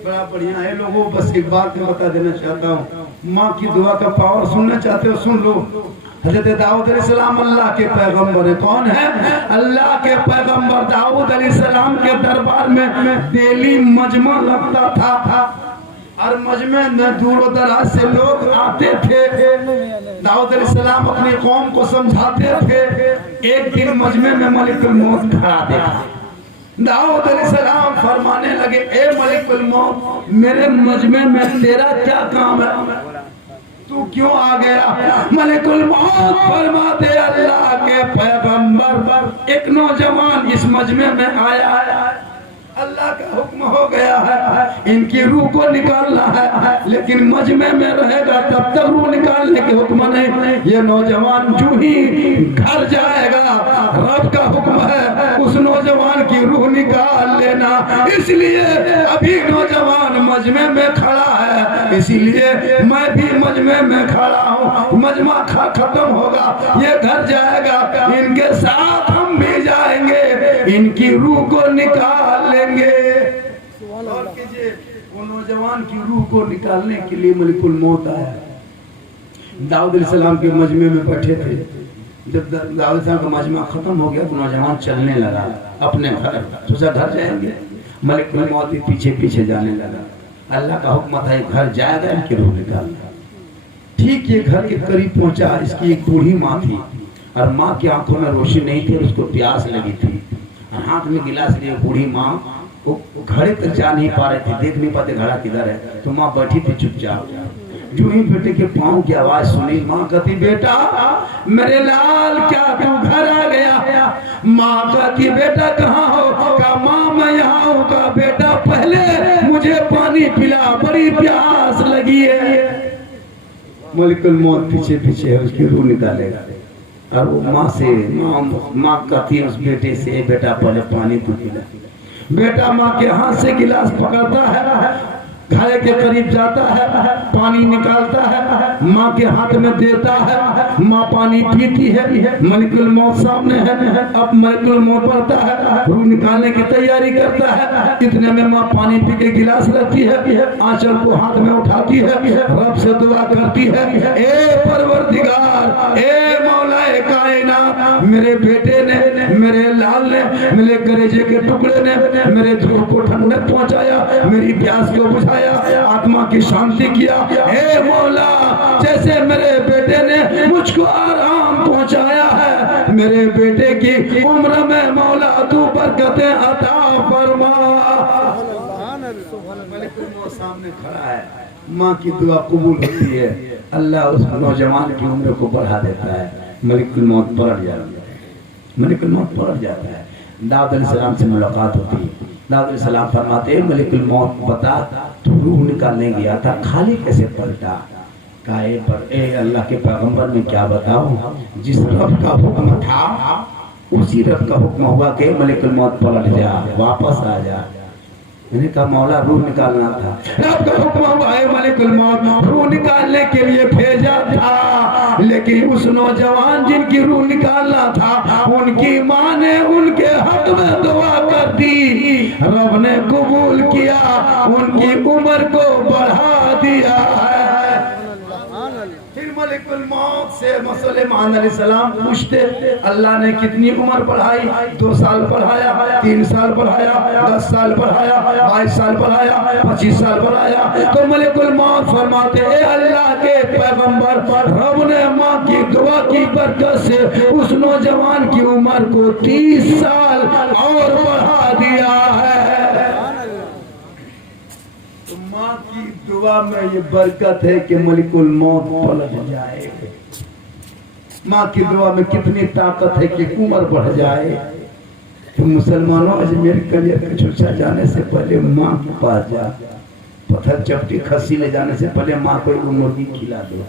बड़ा बढ़िया है। लोगों बस एक बात मैं बता देना चाहता हूँ, माँ की दुआ का पावर सुनना चाहते हो सुन लो। हज़रत दाऊद अलैहिस्सलाम अल्लाह के पैगंबर है। कौन है? अल्लाह के पैगंबर। दाऊद अलैहिस्सलाम के दरबार में डेली मजमा लगता था और मजमे में दूर दराज से लोग आते थे। दाऊद अलैहिस्सलाम अपनी कौम को समझाते थे। एक दिन मजमे में मलिकुल मौत खड़ा देखा। दाऊद अलैहिस्सलाम फरमाने लगे, ए मलिकुल मौत, मेरे मजमे में तेरा क्या काम है? तू क्यों आ गया? मलिकुल मौत फरमाते, अल्लाह के पैगंबर, एक नौजवान इस मजमे में आया है, अल्लाह का हुक्म हो गया है इनकी रूह को निकालना है, लेकिन मजमे में रहेगा तब तक रूह निकालने के हुक्म नहीं। ये नौजवान जो ही घर जाएगा रब का हुक्म है उस नौजवान की रूह निकाल लेना। इसलिए अभी नौजवान मजमे में खड़ा है, इसीलिए मैं भी मजमे में खड़ा हूँ। मजमा खत्म होगा, ये घर जाएगा, इनके साथ हम भी जाएंगे, इनकी रूह को निकाल लेंगे। और कीजिए, वो नौजवान की रूह को निकालने के लिए मलिकुल मौत आया। दाऊद अलैहिस्सलाम के मजमे में बैठे थे। जब दाऊद अलैहिस्सलाम का मजमा खत्म हो गया तो नौजवान चलने लगा अपने घर, सोचा घर जाएंगे। मलिकुल मौत पीछे पीछे जाने लगा। अल्लाह का हुक्म था घर जाएगा, इनकी रूह निकालना। ठीक ये घर के करीब पहुंचा। इसकी एक बूढ़ी माँ थी और माँ की आंखों में रोशनी नहीं थी और उसको प्यास लगी थी। हाथ में गिलास लिए बूढ़ी माँ वो घड़े तक जा नहीं पा रहे थे, देख नहीं पाते घड़ा किधर है। तो माँ बैठी थी चुपचाप। जो ही बेटे के पाँव की आवाज सुनी, माँ कहती, बेटा मेरे लाल क्या तू घर आ गया? माँ कहती, बेटा कहाँ हो? का माँ मैं यहाँ हूँ। का बेटा पहले मुझे पानी पिला, बड़ी प्यास लगी है। मलिकुल मौत पीछे पीछे है, उसकी रूह निकालेगा। और वो माँ से माँ कहती है उस बेटे से, बेटा पहले पानी तू पिला। बेटा माँ के हाथ से गिलास पकड़ता है, घाय के करीब जाता है, पानी निकालता है, माँ के हाथ में देता है, माँ पानी पीती है, मलिकुल मौत सामने है। अब मलिकुल मौत पड़ता है, रूह निकालने की तैयारी करता है। इतने में माँ पानी पी के गिलास लेती है, आंचल को हाथ में उठाती है, रब से दुआ करती है, ए परवरदिगार, ए मौलाए कायनात, मेरे बेटे ने, मेरे लाल ने, मेरे कलेजे के टुकड़े ने मेरे दिल को ठंडक पहुंचाया, मेरी प्यास को बुझाया, आत्मा की शांति किया। हे मौला, जैसे मेरे बेटे ने मुझको आराम पहुंचाया है, मेरे बेटे की उम्र में मौला तू बरकतें अता फरमा। सामने खड़ा है, माँ की दुआ कबूल होती है, अल्लाह उस नौजवान की उम्र को बढ़ा देता है। मलिकुल मौत पलट जाता है, मलिकुल मौत पलट जाता है। दाऊद अलैहिस्सलाम से मुलाकात होती है, दाऊद अलैहिस्सलाम फरमाते हैं मलिकुल मौत बता तू रूह निकालने गया था, खाली कैसे पलटा? काहे पर ए अल्लाह के पैगंबर में क्या बताऊं, जिस रब का हुक्म था उसी रब का हुक्म हुआ कि मलिकुल मौत पलट जा, वापस आ जा। मैंने कहा मौला रूह निकालना था, रब का हुक्म हुआ है मलिकुल मौत रूह निकालने के लिए भेजा था, लेकिन उस नौजवान जिनकी रूह निकालना था उनकी माँ ने उनके हक में दुआ कर दी, रब ने कबूल किया, उनकी उम्र को बढ़ा दिया है। फिर मलिकुल मौत से सुलेमान अलैहिस्सलाम पूछते अल्लाह ने कितनी उम्र बढ़ाई? 2 साल बढ़ाया, 3 साल बढ़ाया, 10 साल बढ़ाया, 22 साल बढ़ाया, 25 साल बढ़ाया। तो मलिकुल मौत फरमाते ए अल्लाह के पैगंबर, रब ने माँ की दुआ की बरकत से उस नौजवान की उम्र को 30 साल और बढ़ा दिया है। तो माँ की दुआ में ये बरकत है कि मलिकुल मौत पलट जाए। माँ की दुआ में कितनी ताकत है कि उम्र बढ़ जाए। तो मुसलमानों अजमेर कलिया का छुच्छा जाने से पहले माँ के पास जा, पत्थर चपटी खस्सी ले जाने से पहले माँ को एक मुर्गी खिला दो,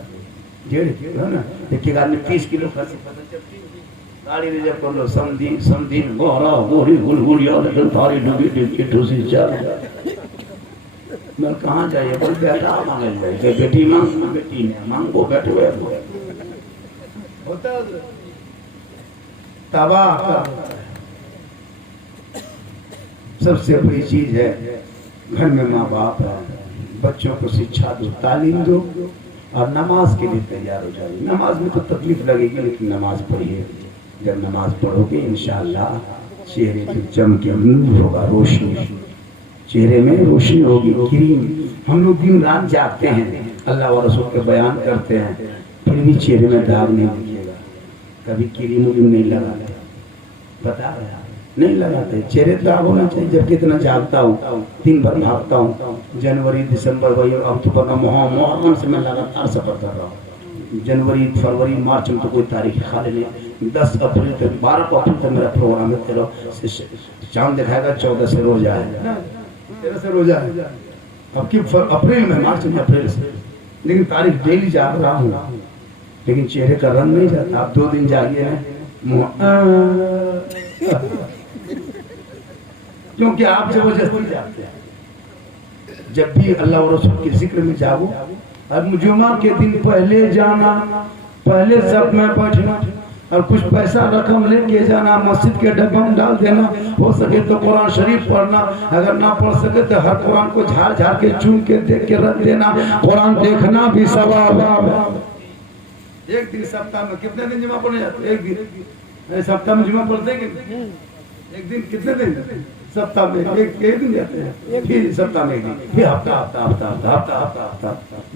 1.5 है ना, एक आदमी 30 किलो खस्सी पत्थर चपटी गाड़ी रिजर्व कर लो, समधी गोरा गोरी गुलगुलिया लेकिन थारी डूबी डूबी ठूसी चल। मैं कहाँ जाइए? बोल बेटा मांगे जाइए, बेटी मांग, बेटी ने मांगो बैठो होता तबाह। सबसे बड़ी चीज है घर में माँ बाप है, बच्चों को शिक्षा दो, तालीम दो और नमाज के लिए तैयार हो जाइए। नमाज में तो तकलीफ लगेगी लेकिन नमाज पढ़िए। जब नमाज पढ़ोगे इंशाअल्लाह चेहरे पे चमके नूर होगा, रोशनी, चेहरे में रोशनी होगी। क्रीम हम लोग दिन रात जागते हैं, अल्लाह और रसूल के बयान करते हैं, फिर भी चेहरे में दाग नहीं दिखेगा। कभी क्रीम नहीं लगाते, बता रहे नहीं लगाते, चेहरे दाग होना चाहिए। जब कितना जागता हूँ, दिन भर भागता हूँ, जनवरी दिसंबर वही अक्टूबर मुहर्रम से मैं लगातार सफर कर रहा हूँ। जनवरी फरवरी मार्च में तो कोई तारीख खाली नहीं। 10 अप्रैल तक 12 अप्रैल तक मेरा प्रोग्राम है। तेरा चांद दिखाएगा, 14 से रोजा है, 13 से रोजा है। अब की अप्रैल में, मार्च में, अप्रैल से, लेकिन तारीख डेली जाग रहा हूँ, लेकिन चेहरे का रंग नहीं जाता। आप 2 दिन जागिए क्योंकि आप जबरदस्ती जाते हैं। जब भी अल्लाह और रसूल के जिक्र में जागो। अब जुमा के दिन पहले जाना, पहले सब में बैठना और कुछ पैसा रकम लेके जाना, मस्जिद के डब्बा में डाल देना। हो सके तो कुरान शरीफ पढ़ना, अगर ना पढ़ सके तो हर कुरान को झाड़ झाड़ के चुन के देख के रख देना। कुरान देखना भी सवाब है। एक दिन सप्ताह में कितने दिन जुमा पढ़ने जाते? एक दिन सप्ताह में जुमा पढ़ते हैं। एक दिन कितने दिन? सप्ताह में एक दिन जाते हैं, फिर सप्ताह में एक दिन, फिर हफ्ता।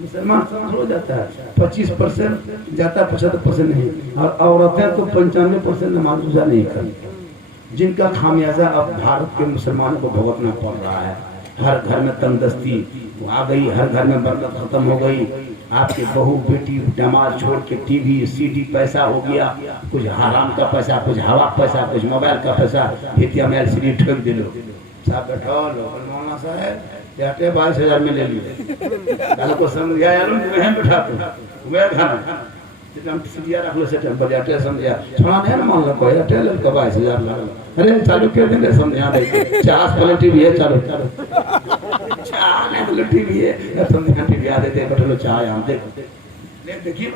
मुसलमान हो जाता है 25% जाता है, 75% नहीं। और औरतें तो 95% नमाज रोजा नहीं करती, जिनका खामियाजा अब भारत के मुसलमानों को भुगतना पड़ रहा है। हर घर में तंदुरुस्ती आ गई, हर घर में बरकत खत्म हो गई। आपके बहू बेटी नमाज छोड़ के टीवी सीडी पैसा हो गया, कुछ हराम का पैसा, कुछ हवा पैसा, कुछ मोबाइल का पैसा, हितिया में एलसीडी ठोक दिलो। साहब बैठो लो, मौलाना साहब याटे 22,000 में ले लिए। कल को समझा यार वहीं बैठा तो वह खाना जितना सीडिया रख लो सेट पर याटे समझा छोड़ा नहीं ना मान लो कोई याटे ले 22,000 लगा। अरे चालू कर देंगे समझा दे 50 प्लेट टीवी है, चालू चाय बोले टीवी है तुम यहाँ टीवी आ देते बैठे लो चाय हम देखिए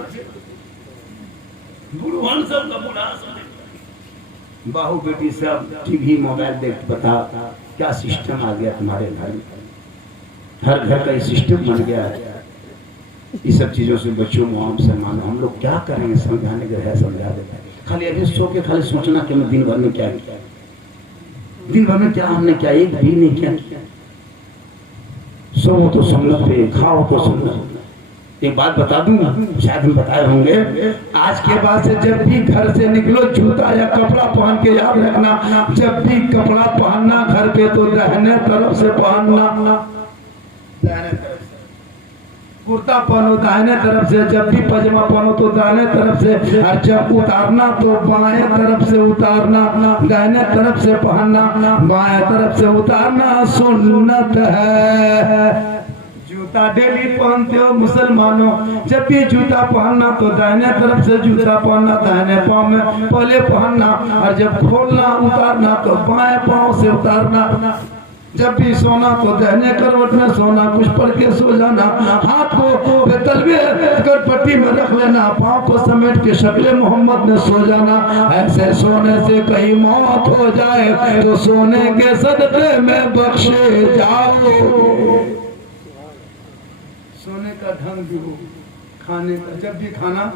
बुढ़वान सब का बुढ़ा सब बाहू बेटी सब टीवी मोबाइल देख बता क्या सिस्टम आ गया तुम्हारे घर में। हर घर का ये सिस्टम बन गया है। इस सब चीजों से बच्चों को आम सम्मान हम लोग क्या करेंगे समझाने के है समझा देते हैं। खाली अभी सो के खाली सोचना कि मैं दिन भर में क्या किया, दिन भर में क्या हमने क्या एक भी नहीं किया। सो तो सुन्नत पे, खाओ तो सुन्नत। एक बात बता दूं, शायद हम बताए होंगे, आज के बाद से जब भी घर से निकलो जूता या कपड़ा पहन के याद रखना, जब भी कपड़ा पहनना घर पे तो दाहिने तरफ से पहनना, कुर्ता पहनो दाहिने तरफ से, जब भी पजामा पहनो तो दाहिने तरफ से, और जब उतारना तो बाएं तरफ से उतारना, दाहिने तरफ से पहनना, बाएं तरफ से उतारना सुन्नत है। जूता डेली पहनते हो मुसलमानों, जब भी जूता पहनना तो दाहिने तरफ से जूता पहनना, दाहिने पाँव में पहले पहनना, और जब खोलना उतारना तो बाएं पाँव से उतारना। जब भी सोना तो दाहिने करवट में सोना, कुछ पढ़ के सो जाना, हाथ को तलवे पट्टी में रख लेना, पाँव को समेट के शक्ल मोहम्मद में सो जाना। ऐसे सोने से कहीं मौत हो जाए तो सोने के सदक़े में बख्शे जाओ। सोने का ढंग भी हो, खाने का जब भी खाना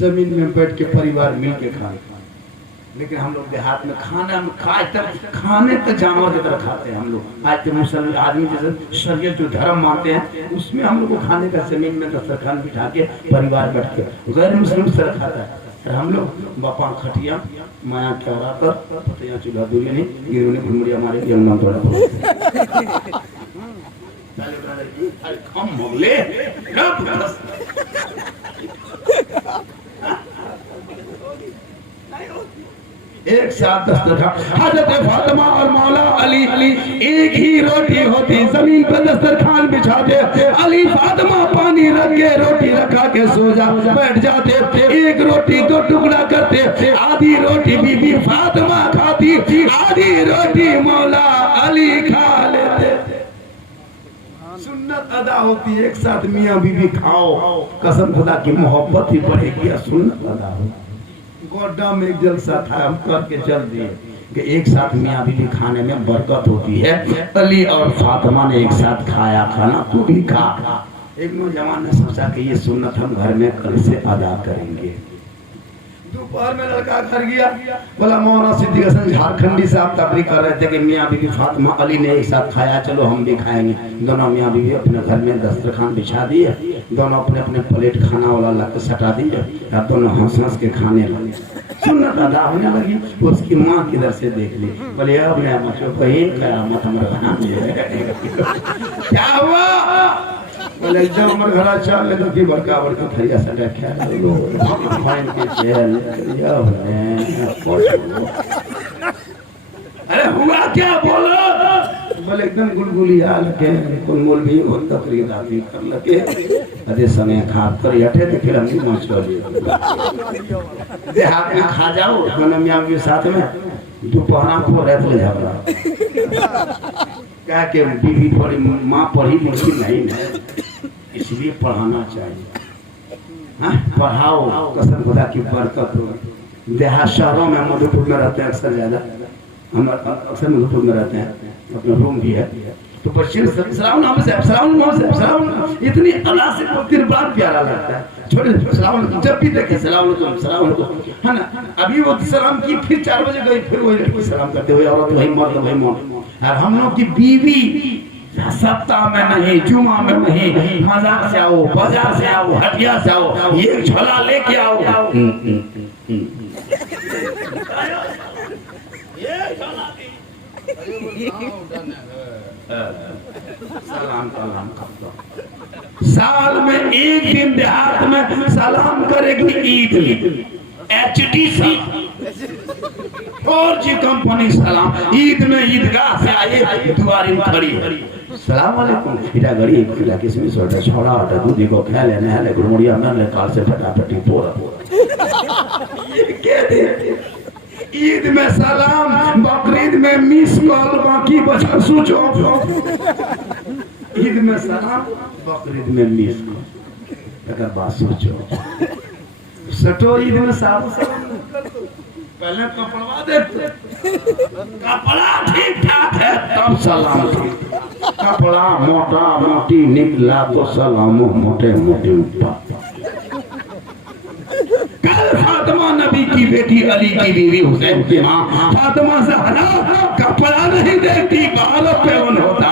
जमीन में बैठ के परिवार मिल के खाना। लेकिन हम लोग देहात में खाने तक जानवर की तरह खाते हैं हम लोग। आज के मुसलमान आदमी जैसे शरीयत जो धर्म मानते हैं उसमें हम लोग को खाने का जमीन में दस्तरखान बिठा के परिवार बैठ के, गैर मुस्लिम से खाता है। हम लोग बापा खटिया माया क्या कर पतिया चूल्हा दूरी नहीं गिरोने घुमड़िया मारे के नाम थोड़ा कम मोगले एक साथ दस्तरखान। हजरत फातिमा और मौला अली एक ही रोटी होती, जमीन पर दस्तरखान बिछाते, अली फातिमा पानी रख के रोटी रखा के सो जा बैठ जाते, एक रोटी को टुकड़ा करते, आधी रोटी बीबी फातिमा खाती, आधी रोटी मौला अली खा लेते। सुन्नत अदा होती, एक साथ मियाँ बीबी खाओ, कसम खुदा की मोहब्बत ही बढ़ेगी, सुन्नत अदा होती। गोड्डा में एक जलसा था, हम करके चल दिए कि एक साथ मियाँ बीवी खाने में बरकत होती है। अली और फातिमा ने एक साथ खाया खाना, तू भी खा। एक नौजवान ने सोचा कि ये सुन्नत हम घर में कल से अदा करेंगे। दोपहर में लड़का घर गया, बोला मौलाना सिद्दीक हसन झारखंडी साहब तकरीर कर रहे थे कि मियाँ बीवी फातिमा अली ने एक साथ खाया, चलो हम भी खाएंगे। दोनों मियाँ बीवी अपने घर में दस्तरखान बिछा दिए, दोनों अपने अपने प्लेट खाना वाला लग सटा दिए, या दोनों हंस हंस के खाने लगे। सुन्नत अदा होने लगी। उसकी माँ किधर से देख ली, बोले अब मैं मतलब कहीं कयामत हमारा बना क्या हुआ? बोले जब हमारे घर चाल ले तो की बड़का बड़का थरिया सटा क्या लो फाइन के जेल या अरे हुआ क्या बोलो? बोले एकदम गुलगुलिया लगे कोई मौलवी हो तकरीर आदमी कर लगे अरे समय खा कर हटे तो फिर हम भी मौज कर देहात में खा जाओ दोनों मियाँ के साथ में दोपहरा को रात ले झगड़ा क्या के बीवी थोड़ी माँ पढ़ी लिखी नहीं है इसलिए पढ़ाना चाहिए। हाँ पढ़ाओ, कसम खुदा की बरकत हो। देहात शहरों में मधुपुर में रहते हैं अक्सर ज्यादा, हम अक्सर मधुपुर में रहते हैं, अपना रूम भी है, तो बच्चे सलाम नाम से सलाम इतनी अल्लाह से बोलते बड़ा प्यारा लगता है। छोटे सलाम जब भी देखे सलाम है ना। अभी वो सलाम की फिर 4 बजे गई, फिर वही लड़की सलाम करते हुए औरत वही मर्द वही मौत। और हम लोग की बीवी सप्ताह में नहीं, जुमा में नहीं, मजार से आओ, बाजार से आओ, हटिया से आओ, ये झोला लेके आओ, सलाम कलाम साल में एक दिन देहात में सलाम करेगी ईद में। HDC 4G कंपनी सलाम ईद में ईदगाह से आए दुआरी में खड़ी सलाम वालेकुम फिरा गड़ी फिरा किसमें सोटा छोड़ा हटा दूधी को खा लेने है गुड़मुड़िया में ले काल से फटाफटी पोरा कहते ईद में सलाम, बकरीद में मिस कॉल, बाकी बचा स्विच ऑफ। ईद में सलाम, बकरीद में मीस को। अगर बात सोचो, सटो ईद में साहब पहले कपड़वा दे, कपड़ा ठीक ठाक है तब सलाम ठीक, कपड़ा मोटा मोटी निकला तो सलामो मोटे मोटे ऊपर। कल फातिमा नबी की बेटी अली की बीवी हुसैन की माँ फातिमा ज़हरा कपड़ा नहीं देखती, बाल पेवन होता।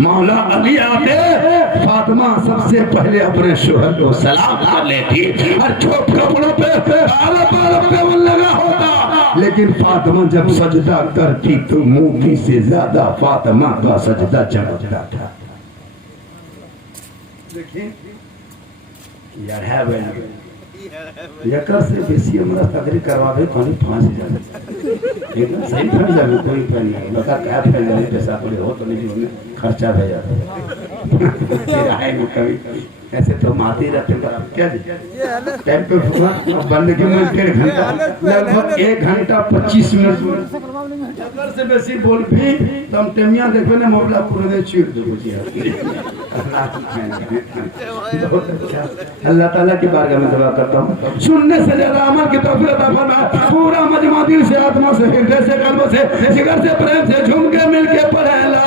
मौला अली आते, फातिमा सबसे पहले अपने शोहर को सलाम कर लेती और छोट कपड़ों पे बाल पेवन लगा होता। लेकिन फातिमा जब सजदा करती तो मूवी से ज्यादा फातिमा का सजदा चमकता था। देखिए यार है से बेसी हमरा तकरीर करवावे पानी फांसी जाए, एकदम सही फैल जाए, कोई फैल नहीं बता क्या फैल जाए, पैसा पड़े हो तो नहीं जो खर्चा भे जाता है। फिर आएंगे कभी ऐसे तो माते ही रहते हैं क्या जी टाइम पे बंद के में 1.5 घंटा लगभग 1 घंटा 25 मिनट अगर से बेसी बोल भी तुम टेमिया देखो ना मोबला पूरे चीर दो बुझिया। अल्लाह ताला की बारगाह में दुआ करता हूँ, सुनने से ज्यादा अमल की तौफीक अता फरमा। पूरा मजमा दिल से, आत्मा से, हृदय से, कल्ब से, जिगर से, प्रेम से झूम के मिल के पढ़े ला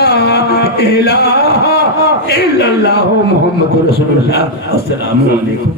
इलाहा इल्लल्लाह मुहम्मद रसूलुल्लाह। अस्सलामु अलैकुम।